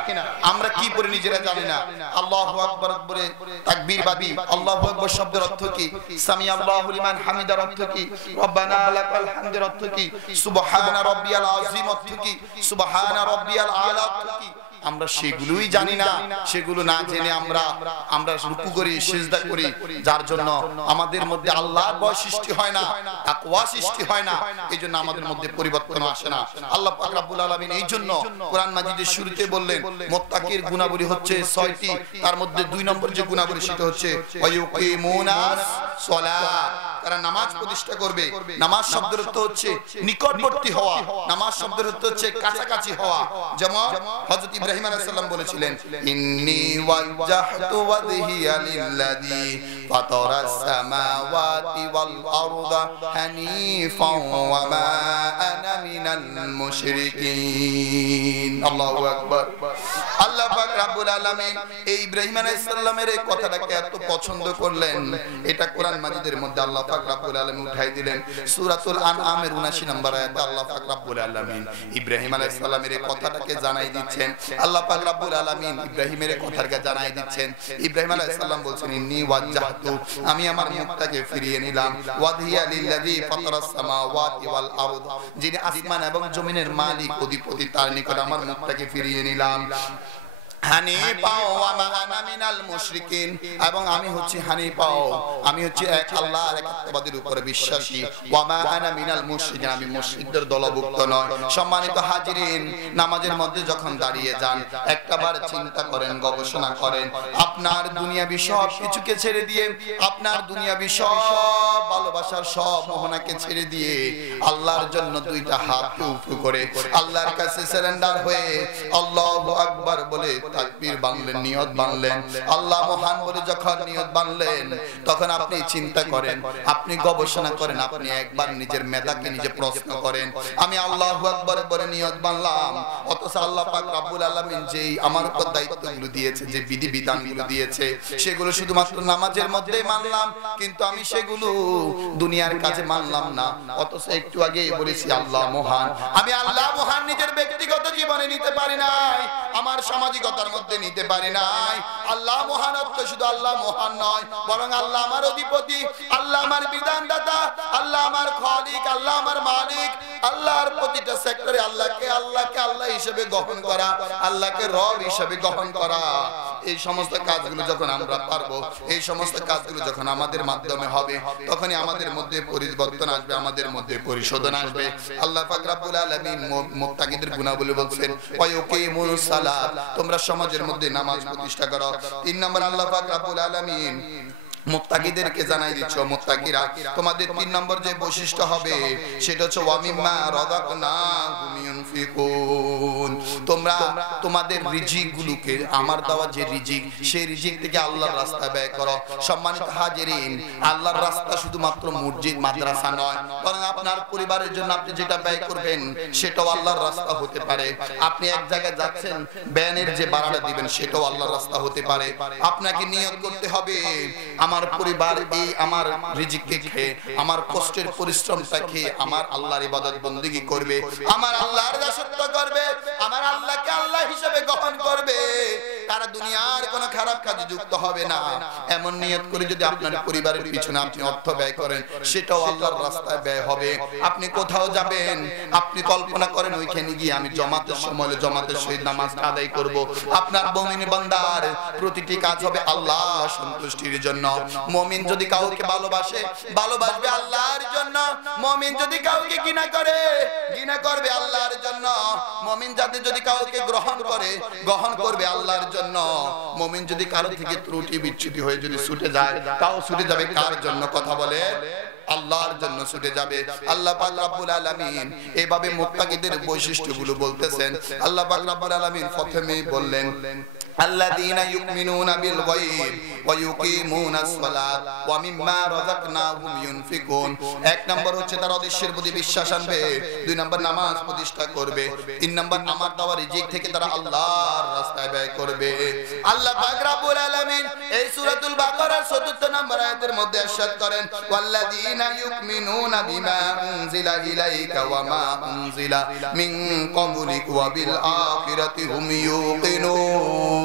আমরা কি পড়ি নিজেরা জানি না। আল্লাহু আকবার বলে তাকবীর বাদি, আল্লাহু আকবার শব্দের অর্থ কি, সামি আল্লাহু লিমান হামিদার অর্থ কি, রব্বানা লাকাল হামদের অর্থ কি, সুবহানা রাব্বিয়াল আযীম অর্থ কি, সুবহানা রাব্বিয়াল আলা অর্থ কি, আমরা সেগুলোই জানি না। সেগুলো না জেনে আমরা রুকু করি, সিজদা করি, যার জন্য আমাদের মধ্যে আল্লাহর ভয় সৃষ্টি হয় না, তাকওয়া সৃষ্টি হয় না, এইজন্য আমাদের মধ্যে পরিবর্তন আসে না। আল্লাহ পাক রব্বুল আলামিন এইজন্য কোরআন মাজিদের শুরুতে বললেন মুত্তাকির গুণাবলী হচ্ছে 6টি, তার মধ্যে 2 নম্বর যে গুণাবলী সেটা হচ্ছে ওয়ায়ুকিমুনাস সালাত, তারা নামাজ প্রতিষ্ঠা করবে। নামাজ শব্দের অর্থ হচ্ছে নিকটবর্তী হওয়া, নামাজ শব্দের অর্থ হচ্ছে কাছাকাছি হওয়া। যেমন হযরত ইব্রাহিম আলাইহিস সালাম বলেছিলেন ইন্নী ওয়াজ্জাহতু ওয়াজহিয়া লিল্লাযী ফাতারাস সামাওয়াতি ওয়াল আরদা হানিফান ওয়া মা আনা মিনাল মুশরিকিন। আল্লাহু আকবার। আল্লাহ পাক রব্বুল আলামিন এই ইব্রাহিম আলাইহিস সালামের এই কথাটাকে এত পছন্দ করলেন, এটা কোরআন মাজিদের মধ্যে আল্লাহ পাক রব্বুল আলামিন উঠাই দিলেন। সূরাতুল আনআমের 79 নম্বর আয়াতে আল্লাহ পাক রব্বুল আলামিন ইব্রাহিম আলাইহিস সালামের এই কথাটাকে জানাই দিচ্ছেন। আল্লাহ পাক রব্বুল আলামিন ইব্রাহিমের কথাটাকে জানাই দিচ্ছেন। ইব্রাহিম আলাইহিস সালাম বলছেন ইন্নী ওয়াজ্জাহতু, আমি আমার মুখটাকে ফিরিয়ে নিলাম, ওয়াজহিয়া লিল্লাযী ফাতারাস সামাওয়াতি ওয়াল আরদ, যিনি আসমান এবং জমিনের মালিক অধিপতি, তার নিকট আমার মুখটাকে ফিরিয়ে নিলাম। হানিফা ওয়া মা আনা মিনাল মুশরিকিন, এবং আমি হচ্ছি হানিফা, আমি হচ্ছি এক আল্লাহর একাত্মবাদের উপরে বিশ্বাসী। ওয়া মা আনা মিনাল মুশরিকিন, আমি মুশরিকদের দলভুক্ত নয়। সম্মানিত হাজিরিন, নামাজের মধ্যে যখন দাঁড়িয়ে যান একটাবার চিন্তা করেন, গবেষণা করেন, আপনার দুনিয়াবি সব কিছুকে ছেড়ে দিয়ে, আপনার দুনিয়াবি সব ভালোবাসার সব মোহনাকে ছেড়ে দিয়ে আল্লাহর জন্য দুইটা হাতকে উঁচু করে আল্লাহর কাছে সারেন্ডার হয়ে আল্লাহু আকবার বলে তাকবীর বাঁধলেন, নিয়ত বাঁধলেন, আল্লাহ মহান বলে যখন নিয়ত বাঁধলেন, তখন আপনি চিন্তা করেন, আপনি গবেষণা করেন, আপনি একবার নিজের মেধাকে নিজে প্রশ্ন করেন, আমি আল্লাহু আকবার বলে নিয়ত বাঁধলাম, অথচ আল্লাহ পাক রব্বুল আলামিন যেই আমার উপর দায়িত্বগুলো দিয়েছে, যে বিধি বিধানগুলো দিয়েছে, সেগুলো শুধুমাত্র নামাজের মধ্যেই মানলাম, কিন্তু আমি সেগুলো দুনিয়ার কাজে মানলাম না। অথচ একটু আগে বলেছি আল্লাহ মহান, আমি আল্লাহ মহান নিজের ব্যক্তিগত জীবনে নিতে পারি নাই, আমার সামাজিকতার মধ্যে নিতে পারি নাই। আল্লাহ মহানত্ব শুধু আল্লাহ মহান নয়, বরং আল্লাহ আমার অধিপতি, আল্লাহ আমার বিধানদাতা, আল্লাহ আমার খালিক, আল্লাহ আমার মালিক। আল্লাহর প্রতিটা সেক্টরে আল্লাহকে আল্লাহ হিসেবে গ্রহণ করা, আল্লাহকে রব হিসেবে গ্রহণ করা, এই সমস্ত কাজগুলো যখন আমরা পারবো, এই সমস্ত কাজগুলো যখন আমাদের মাধ্যমে হবে, তখনই আমাদের মধ্যে পরিবর্তন আসবে, আমাদের মধ্যে পরিশোধন আসবে। আল্লাহ পাক রব্বুল আলামিন মুত্তাকিদের গুণাবলী বলছেন ওয়ায়ুকিমুস সালাত, তোমরা সমাজের মধ্যে নামাজ প্রতিষ্ঠা করো। 3 নম্বর আল্লাহ পাক রব্বুল আলামিন মুত্তাকিদেরকে জানাই দিচ্ছ, মুত্তাকিরা তোমাদের 3 নম্বর যে বৈশিষ্ট্য হবে সেটা হচ্ছে ওয়া মিম্মা রাযাকনাহুম ইউনফিকুন, তোমরা তোমাদের রিজিকগুলোকে, আমার দেওয়া যে রিজিক, সেই রিজিক থেকে আল্লাহর রাস্তায় ব্যয় করো। সম্মানিত হাজিরিন, আল্লাহর রাস্তা শুধুমাত্র মসজিদ মাদ্রাসা নয়, বরং আপনার পরিবারের জন্য আপনি যেটা ব্যয় করবেন সেটাও আল্লাহর রাস্তা হতে পারে। আপনি এক জায়গায় যাচ্ছেন, ভ্যানের যে ভাড়াটা দিবেন সেটাও আল্লাহর রাস্তা হতে পারে। আপনাকে নিয়ত করতে হবে আমার পরিবার এই আমার রিজিককে খেয়ে, আমার কষ্টের পরিশ্রমটা খেয়ে আমার আল্লাহর ইবাদত বন্দেগী করবে, আমার আল্লাহর দাসত্ব করবে, আমার আল্লাহকে আল্লাহ হিসেবে গ্রহণ করবে। তারা দুনিয়ার কোনো খারাপ কাজে যুক্ত হবে না। এমন নিয়ত করে যদি আপনার পরিবারের পিছনে আপনি অর্থ ব্যয় করেন, সেটাও আল্লাহর রাস্তায় ব্যয় হবে। আপনি কোথাও যাবেন, আপনি কল্পনা করেন ওইখানে গিয়ে আমি জামাতের সময় জামাতের সহিত নামাজটা আদায় করব। আপনার মুমিন বান্দার প্রতিটি কাজ হবে আল্লাহ সন্তুষ্টির জন্য। মুমিন যদি কাউকে ভালোবাসে, ভালোবাসবে আল্লাহর জন্য। মুমিন যদি কাউকে ঘৃণা করে, ঘৃণা করবে আল্লাহর জন্য। মুমিন যদি কাউকে গ্রহণ করে, গ্রহণ করবে আল্লাহর জন্য। মুমিন যদি কারো থেকে ত্রুটি বিচ্যুতি হয়ে যদি ছুটে যায়, তাও ছুটে যাবে কার জন্য? কথা বলে আল্লাহর জন্য ছুটে যাবে। আল্লাহ পাক রব্বুল আলামিন এইভাবে মুত্তাকিদের বৈশিষ্ট্যগুলো বলতেছেন। আল্লাহ পাক রব্বুল আলামিন প্রথমেই বললেন আল্লাযীনা ইউমিনুনা বিল গায়ব ওয়া ইউকিমুনাস সালাত ওয়া মিম্মা রাযাকনাহুম ইউনফিকুন। এক নাম্বার হচ্ছে তারা অদৃশ্যের প্রতি বিশ্বাস আনবে, দুই নাম্বার নামাজ প্রতিষ্ঠা করবে, তিন নাম্বার আমার দেওয়া রিজিক থেকে তারা আল্লাহর রাস্তায় ব্যয় করবে। আল্লাহ পাক রব্বুল আলামিন এই সূরাতুল বাকারার ৪র্থ নম্বর আয়াতের মধ্যে ইরশাদ করেন ওয়াল্লাযীনা ইউমিনুনা বিমা উনজিলা ইলাইকা ওয়া মা উনজিলা মিন ক্বাবলিকা ওয়া বিল আখিরাতি হুম ইউকিনুন।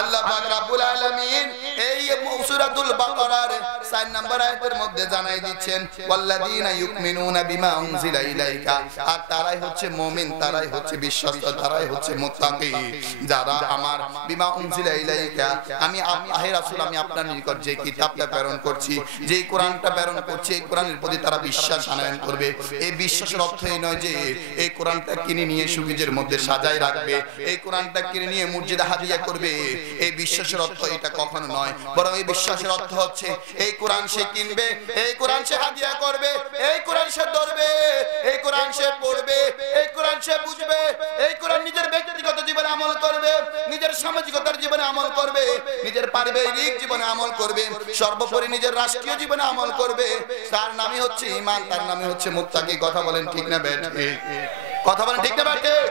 আল্লাহ পাক রব্বুল আলামিন এই সূরাতুল বাকারার ৪ নম্বর আয়াতের মধ্যে জানাই দিচ্ছেন ওয়াল্লাযীনা ইউমিনুনা বিমা উনজিলা ইলাইকা। আর তারাই হচ্ছে মুমিন, তারাই হচ্ছে বিশ্বাসী, তারাই হচ্ছে মুত্তাকি, যারা আমার বিমা উনজিলা ইলাইকা, আমি হে রাসূল আমি আপনার নিকট যে কিতাবটা প্রেরণ করছি, যে কোরআনটা প্রেরণ করছি, এই কোরআনের প্রতি তারা বিশ্বাস আনয়ন করবে। এই বিশ্বাসের অর্থ এই নয় যে এই কোরআনটা কিনে নিয়ে সুগিজের মধ্যে সাজায় রাখবে, এই কোরআনটা কিনে নিয়ে মসজিদে হাদিয়া করবে। এই বিশ্বাসের অর্থ এটা কখনো নয়, বরং এই বিশ্বাসের অর্থ হচ্ছে এই কোরআন সে কিনবে, এই কোরআন সে হাদিয়া করবে, এই কোরআন সে ধরবে, এই কোরআন সে পড়বে, এই কোরআন সে বুঝবে, এই কোরআন নিজের ব্যক্তিগত জীবনে আমল করবে, নিজের সামাজিকতার জীবনে আমল করবে, নিজের পারিবারিক জীবনে আমল করবে, সর্বোপরি নিজের রাষ্ট্রীয় জীবনে আমল করবে। তার নামই হচ্ছে ঈমান, তার নামই হচ্ছে মুত্তাকি। কথা বলেন ঠিক না বেঠিক? কথা বলেন ঠিক না বেঠিক?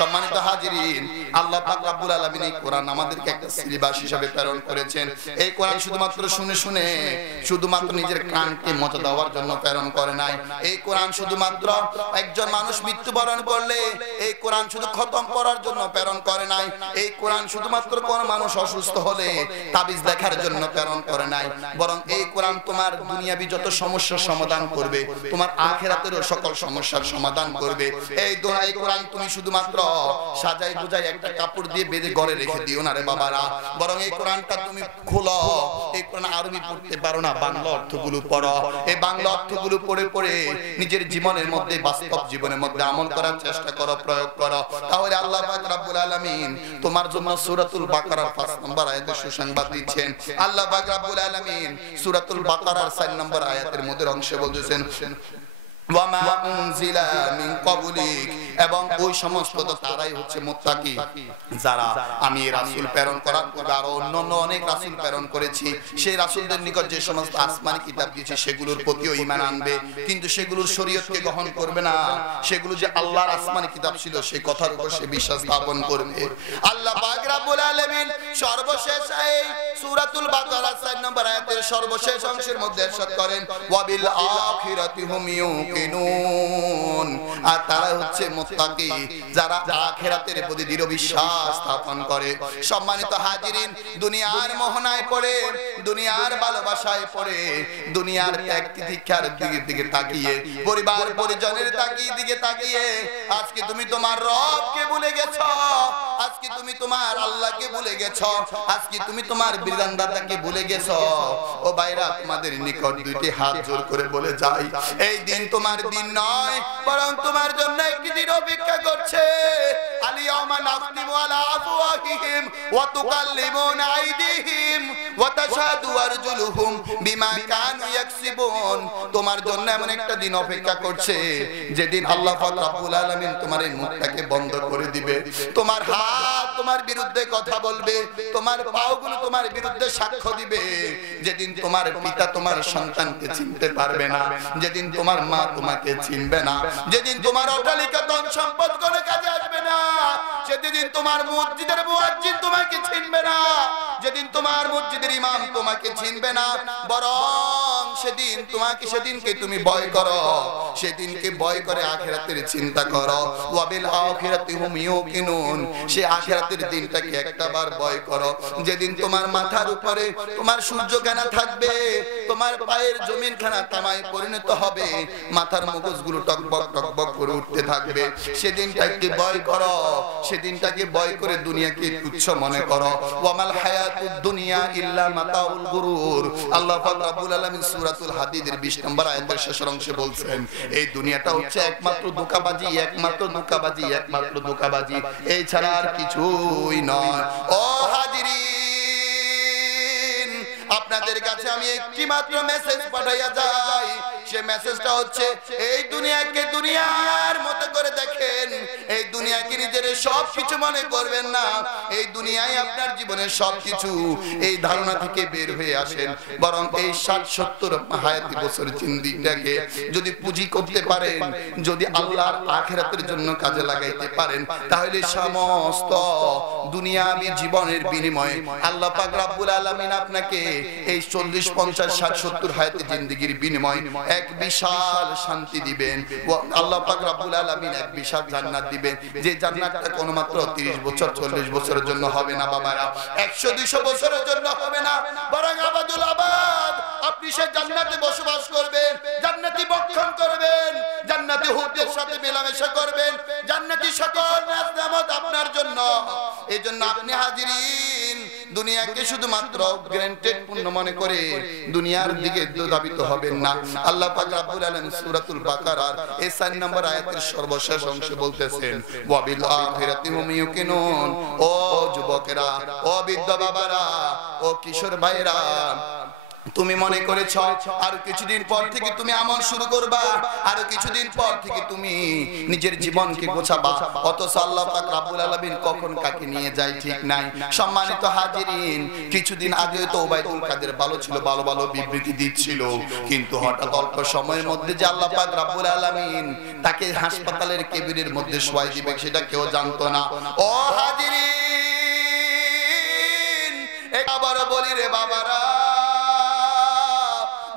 সম্মানিত হাজিরিন, আল্লাহ পাক রব্বুল আলামিন এই কোরআন আমাদেরকে একটা সিলেবাস হিসেবে প্রেরণ করেছেন। এই কোরআন শুধুমাত্র শুনে শুনে শুধুমাত্র নিজের কানকে মজা দেওয়ার জন্য প্রেরণ করে নাই। এই কোরআন শুধুমাত্র একজন মানুষ মৃত্যুবরণ করলে এই কোরআন শুধু খতম করার জন্য প্রেরণ করে নাই। এই কোরআন শুধুমাত্র কোন মানুষ অসুস্থ হলে তাবিজ দেখার জন্য প্রেরণ করে নাই, বরং এই কোরআন তোমার দুনিয়াবি যত সমস্যার সমাধান করবে, তোমার আখিরাতেরও সকল সমস্যার সমাধান করবে। এই কোরআন তুমি শুধুমাত্র সাজাই গুজাই একটা কাপড় দিয়ে বেঁধে ঘরে রেখে দিও না রে বাবারা, বরং এই কোরআনটা তুমি খোলো। এই কোরআন আরবি পড়তে পারো না, বাংলা অর্থগুলো পড়ো। এই বাংলা অর্থগুলো পড়ে পড়ে নিজের জীবনের মধ্যে, বাস্তব জীবনের মধ্যে আমল করার চেষ্টা করো, প্রয়োগ করো। তাহলে আল্লাহ পাক রব্বুল আলামিন তোমার জন্য সূরাতুল বাকারার ৫ নম্বর আয়াতে সুসংবাদ দিচ্ছেন। আল্লাহ পাক রব্বুল আলামিন সূরাতুল বাকারার ৪ নম্বর আয়াতের মধ্যে অংশে বলতেছেন ওয়া মা উনজিলা মিন ক্বাবলিক, এবং ওই সমস্ত তারাই হচ্ছে মুত্তাকি যারা আমি রাসূল প্রেরণ করার পর আরো অন্যান্য অনেক রাসূল প্রেরণ করেছি, সেই রাসূলদের নিকট যে সমস্ত আসমানি কিতাব দিয়েছি সেগুলোর প্রতিও ঈমান আনবে, কিন্তু সেগুলোর শরীয়তকে গ্রহণ করবে না। সেগুলো যে আল্লাহর আসমানি কিতাব ছিল সেই কথার উপর সে বিশ্বাস স্থাপন করবে। আল্লাহ পাক রব্বুল আলামিন সর্বশেষ এই সূরাতুল বাকারা ৪ নম্বর আয়াতের সর্বশেষ অংশের মধ্যে ইরশাদ করেন ওয়া বিল আখিরাতি হুম ইউকিনুন। আর তারা হচ্ছে মুত্তাকি যারা আখিরাতের প্রতি দৃঢ় বিশ্বাস স্থাপন করে। সম্মানিত হাজিরিন, দুনিয়ার মোহনায় পড়ে, দুনিয়ার ভালোবাসায় পড়ে, দুনিয়ার ত্যাগ তিতিক্ষার দিকে তাকিয়ে, পরিবার পরিজনের দিকে তাকিয়ে আজকে তুমি তোমার রবকে ভুলে গেছো, আজকে তুমি তোমার আল্লাহকে ভুলে গেছো, আজকে তুমি তোমার বিধানদাতাকে ভুলে গেছো। ও ভাইরা, তোমাদের নিকট দুইটি হাত জোর করে বলে যাই, এই দিন তোমার দিন নয়, বরং তোমার জন্য একটি দিন অপেক্ষা করছে। আলিয়াউমা নাখতিমু আলা আফওয়াহিহিম ওয়া তুকাল্লিমুনা আইদিহিম ওয়া তাশহাদু আরজুলুহুম বিমা কানু ইয়াকসিবুন। তোমার জন্য এমন একটা দিন অপেক্ষা করছে যেদিন আল্লাহ পাক রব্বুল আলামিন তোমার এই মুখটাকে বন্ধ করে দিবে, তোমার হাত তোমার বিরুদ্ধে কথা বলবে, তোমার পাগুলো তোমার বিরুদ্ধে সাক্ষ্য দিবে। যেদিন তোমার পিতা তোমার সন্তানকে চিনতে পারবে না, যেদিন তোমার মা তোমাকে চিনবে না, যেদিন তোমার অট্টালিকা ধন সম্পদ কোনো কাজে আসবে না, সেদিন তোমার মসজিদের মুয়াজ্জিন তোমাকে চিনবে না, যেদিন তোমার মসজিদের ইমাম তোমাকে চিনবে না, বরং সেদিনকে তুমি ভয় করো সেদিনকে ভয় করে আখিরাতের চিন্তা করো। ওয়া বিল আখিরাতি হুম ইউকিনুন, সে আখিরাতের দিনটাকে একটাবার ভয় করো, যেদিন তোমার মাথার উপরে তোমার সূর্যখানা থাকবে, তোমার পায়ের জমিনখানা তামায় পরিণত হবে, মাথার মগজগুলো টকবক টকবক করে উঠতে থাকবে। সেদিনটাকে ভয় করো, সেদিনটাকে ভয় করে দুনিয়াকে তুচ্ছ মনে করো। ওয়ামাল হায়াতুদ দুনিয়া ইল্লা মাতাউল গুরুর, আল্লাহ পাক রব্বুল আলামিন সূরাতুল হাদিদের 20 নম্বর আয়াতের শেষের অংশে বলছেন, এই দুনিয়াটা হচ্ছে একমাত্র ধোঁকাবাজি, একমাত্র ধোঁকাবাজি, একমাত্র ধোঁকাবাজি, এই ছাড়া আর কিছুই নয়। ও হাজিরিন, আপনাদের কাছে আমি একটি মাত্র মেসেজ পাঠাইয়া যাই। সে মেসেজটা হচ্ছে, এই দুনিয়াকে দুনিয়ার মতো করে দেখেন, এই দুনিয়াকে নিজের সব কিছু মনে করবেন না, এই দুনিয়ায় আপনার জীবনের সবকিছু, এই ধারণা থেকে বের হয়ে আসেন। বরং এই 60-70 হায়াতি বছর জিন্দেগিটাকে যদি পুঁজি করতে পারেন, যদি আল্লাহর আখিরাতের জন্য কাজে লাগাইতে পারেন, তাহলে সমস্ত দুনিয়াবি জীবনের বিনিময়ে আল্লাহ পাক রব্বুল আলামিন আপনাকে এই 40, 50, 60, 70 হায়াতি জিন্দেগির বিনিময়ে এক বিশাল শান্তি দিবেন। আল্লাহ পাক রব্বুল আলামিন এক বিশাল জান্নাত দিবেন, যে জান্নাতটা কোনো মাত্র 30 বছর 40 বছরের জন্য হবে না বাবারা, 100-200 বছরের জন্য হবে না, বরং আবাদুল আবাদ আপনি সেই জান্নাতে বসবাস করবেন, জান্নাতি ভক্ষণ করবেন, জান্নাতি হুরদের সাথে মেলামেশা করবেন, জান্নাতি সকল নিয়ামত আপনার জন্য। এজন্য আপনি হাজিরিন, দুনিয়াকে শুধুমাত্র গ্রান্টেড পূর্ণ মনে করে দুনিয়ার দিকে ধাবিত হবেন না। আল্লাহ পাক রব্বুল আলামিন সূরাতুল বাকারার এই 4 নম্বর আয়াতের সর্বশেষ অংশে বলতেছেন, ওয়া বিল আখিরাতি হুম ইউকিনুন। ও যুবকেরা, ও বৃদ্ধ বাবারা, ও কিশোর ভাইরা, তুমি মনে করেছ আর কিছুদিন পর থেকে তুমি আমল শুরু করবা, আর কিছুদিন পর থেকে তুমি নিজের জীবনকে গোছাবা, অথচ আল্লাহ পাক রব্বুল আলামিন কখন কাকে নিয়ে যায় ঠিক নাই। সম্মানিত হাজিরিন, কিছুদিন আগে তো ওবাইদুল কাদের ভালো ছিল, ভালো ভালো বিবৃতি দিচ্ছিল, কিন্তু হঠাৎ অল্প সময়ের মধ্যে যে আল্লাহ পাক রব্বুল আলামিন তাকে হাসপাতালের কেবিনের মধ্যে শোয়াই দিবে সেটা কেউ জানতো না। ও হাজিরিন, আবার বলি রে বাবারা,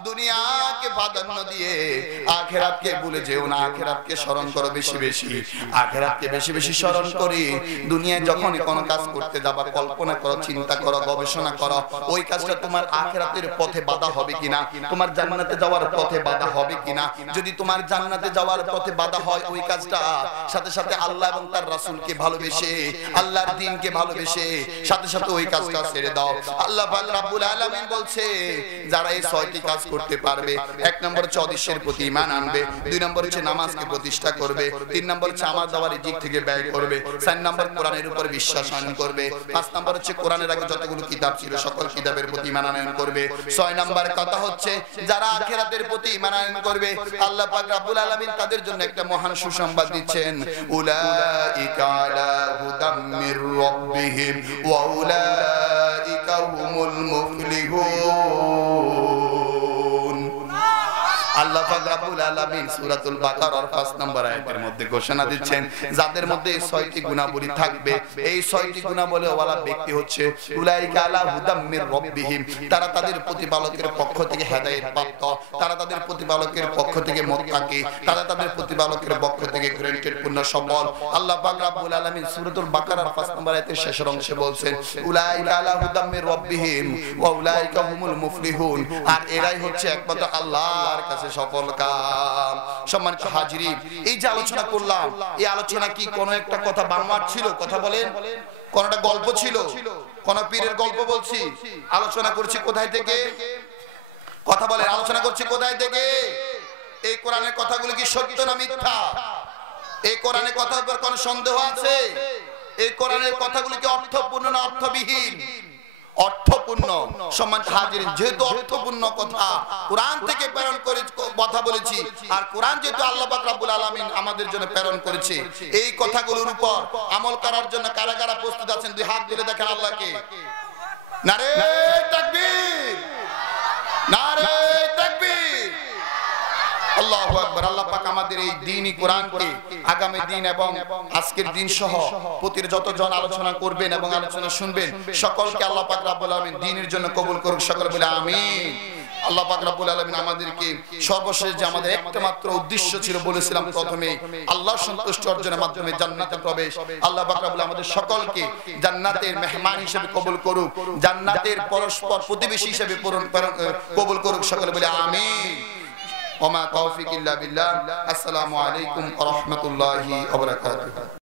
দুনিয়াকে প্রাধান্য দিয়ে আখিরাতকে ভুলে যেও না, আখিরাতকে স্মরণ করো বেশি বেশি, আখিরাতকে বেশি বেশি স্মরণ করি। দুনিয়ায় যখন কোনো কাজ করতে যাবা, কল্পনা করো, চিন্তা করো, গবেষণা করো, ওই কাজটা তোমার আখিরাতের পথে বাধা হবে কিনা, তোমার জান্নাতে যাওয়ার পথে বাধা হবে কিনা। যদি তোমার জান্নাতে যাওয়ার পথে বাধা হয়, ওই কাজটা সাথে সাথে আল্লাহ এবং তার রাসূলকে ভালোবেসে, আল্লাহর দ্বীনকে ভালোবেসে সাথে সাথে ওই কাজটা ছেড়ে দাও। আল্লাহ পাক রব্বুল আলামিন বলছে, যারা এই 6টি কাজ করতে পারবে, 1 নম্বর হচ্ছে অদৃশ্যের প্রতি ঈমান আনবে, 2 নম্বর হচ্ছে নামাজকে প্রতিষ্ঠা করবে, 3 নম্বর হচ্ছে আমার দাওয়ার দিক থেকে ব্যয় করবে, 4 নম্বর কোরআনের উপর বিশ্বাস আনয়ন করবে, 5 নম্বর হচ্ছে কোরআনের আগে যতগুলো কিতাব ছিল সকল কিতাবের প্রতি ঈমান আনয়ন করবে, 6 নম্বর কথা হচ্ছে যারা আখিরাতের প্রতি ঈমান আনয়ন করবে, আল্লাহ পাক রব্বুল আলামিন তাদের জন্য একটা মহান সুসংবাদ দিচ্ছেন, উলাইকা আলা হুদাম মির রাব্বিহিম ওয়া উলাইকা হুমুল মুফলিহুন। আল্লাহ পাক রব্বুল আলামিন সূরাতুল বাকারার 5 নম্বর আয়াতের মধ্যে ঘোষণা দিচ্ছেন, যাদের মধ্যে এই 6টি গুণাবলী থাকবে, এই 6টি গুণাবলী ওয়ালা ব্যক্তি হচ্ছে উলাইকা আলা হুদাম মির রাব্বিহিম, তারা তাদের প্রতিপালকের পক্ষ থেকে হেদায়েত প্রাপ্ত, তারা তাদের প্রতিপালকের পক্ষ থেকে মুত্তাকি, তারা তাদের প্রতিপালকের পক্ষ থেকে গ্যারান্টেড পূর্ণ সম্বল। আল্লাহ পাক রব্বুল আলামিন সূরাতুল বাকারার 5 নম্বর আয়াতের শেষের অংশে বলছেন, উলাইকা আলা হুদাম মির রাব্বিহিম ওয়া উলাইকা হুমুল মুফলিহুন, আর এরাই হচ্ছে একমাত্র আল্লাহর কাছে সফল কাম। সম্মানিত হাজিরিন, এই যে আলোচনা করলাম, এই আলোচনা কি কোন একটা কথা বানোয়াট ছিল? কথা বলেন, কোন একটা গল্প ছিল? কোন পীরের গল্প বলছি? আলোচনা করছি কোথায় থেকে? কথা বলেন, আলোচনা করছি কোথায় থেকে? এই কোরআনের কথাগুলো কি সত্য না মিথ্যা? এই কোরআনের কথার উপর কোন সন্দেহ আছে? এই কোরআনের কথাগুলো কি অর্থপূর্ণ না অর্থবিহীন? অর্থপূর্ণ। সম্মানিত হাজিরিন, যেহেতু অর্থপূর্ণ কথা কোরআন থেকে প্রেরণ করে কথা বলেছি, আর কোরআন যেহেতু আল্লাহ পাক রব্বুল আলামিন আমাদের জন্য প্রেরণ করেছে, এই কথাগুলোর উপর আমল করার জন্য কারা কারা প্রস্তুত আছেন? 2 হাত তুলে দেখেন আল্লাহকে। নারে তাকবীর, নারে তাকবীর, আল্লাহু আকবার। আল্লাহ পাক আমাদের এই দ্বীনি কোরআনকে আগামী দিন এবং আজকের দিন সহ প্রতির যতজন আলোচনা করবেন এবং আলোচনা শুনবেন, সকলকে আল্লাহ পাক রব্বুল আলামিন দ্বীনের জন্য কবুল করুক। সকলে বলে আমিন। আল্লাহ পাক রব্বুল আলামিন আমাদেরকে সর্বশেষ যে আমাদের একটা মাত্র উদ্দেশ্য ছিল বলেছিলাম প্রথমে, আল্লাহর সন্তুষ্টি অর্জনের মাধ্যমে জান্নাতে প্রবেশ। আল্লাহ পাক রব্বুল আমাদের সকলকে জান্নাতের মেহমান হিসেবে কবুল করুক, জান্নাতের পরস্পর প্রতিবেশী হিসেবে কবুল করুক। সকলে বলে আমিন। ওয়া মা তাওফিক ইল্লা বিল্লাহ। আসসালামু আলাইকুম ওয়া রাহমাতুল্লাহি ওয়া বারাকাতুহু।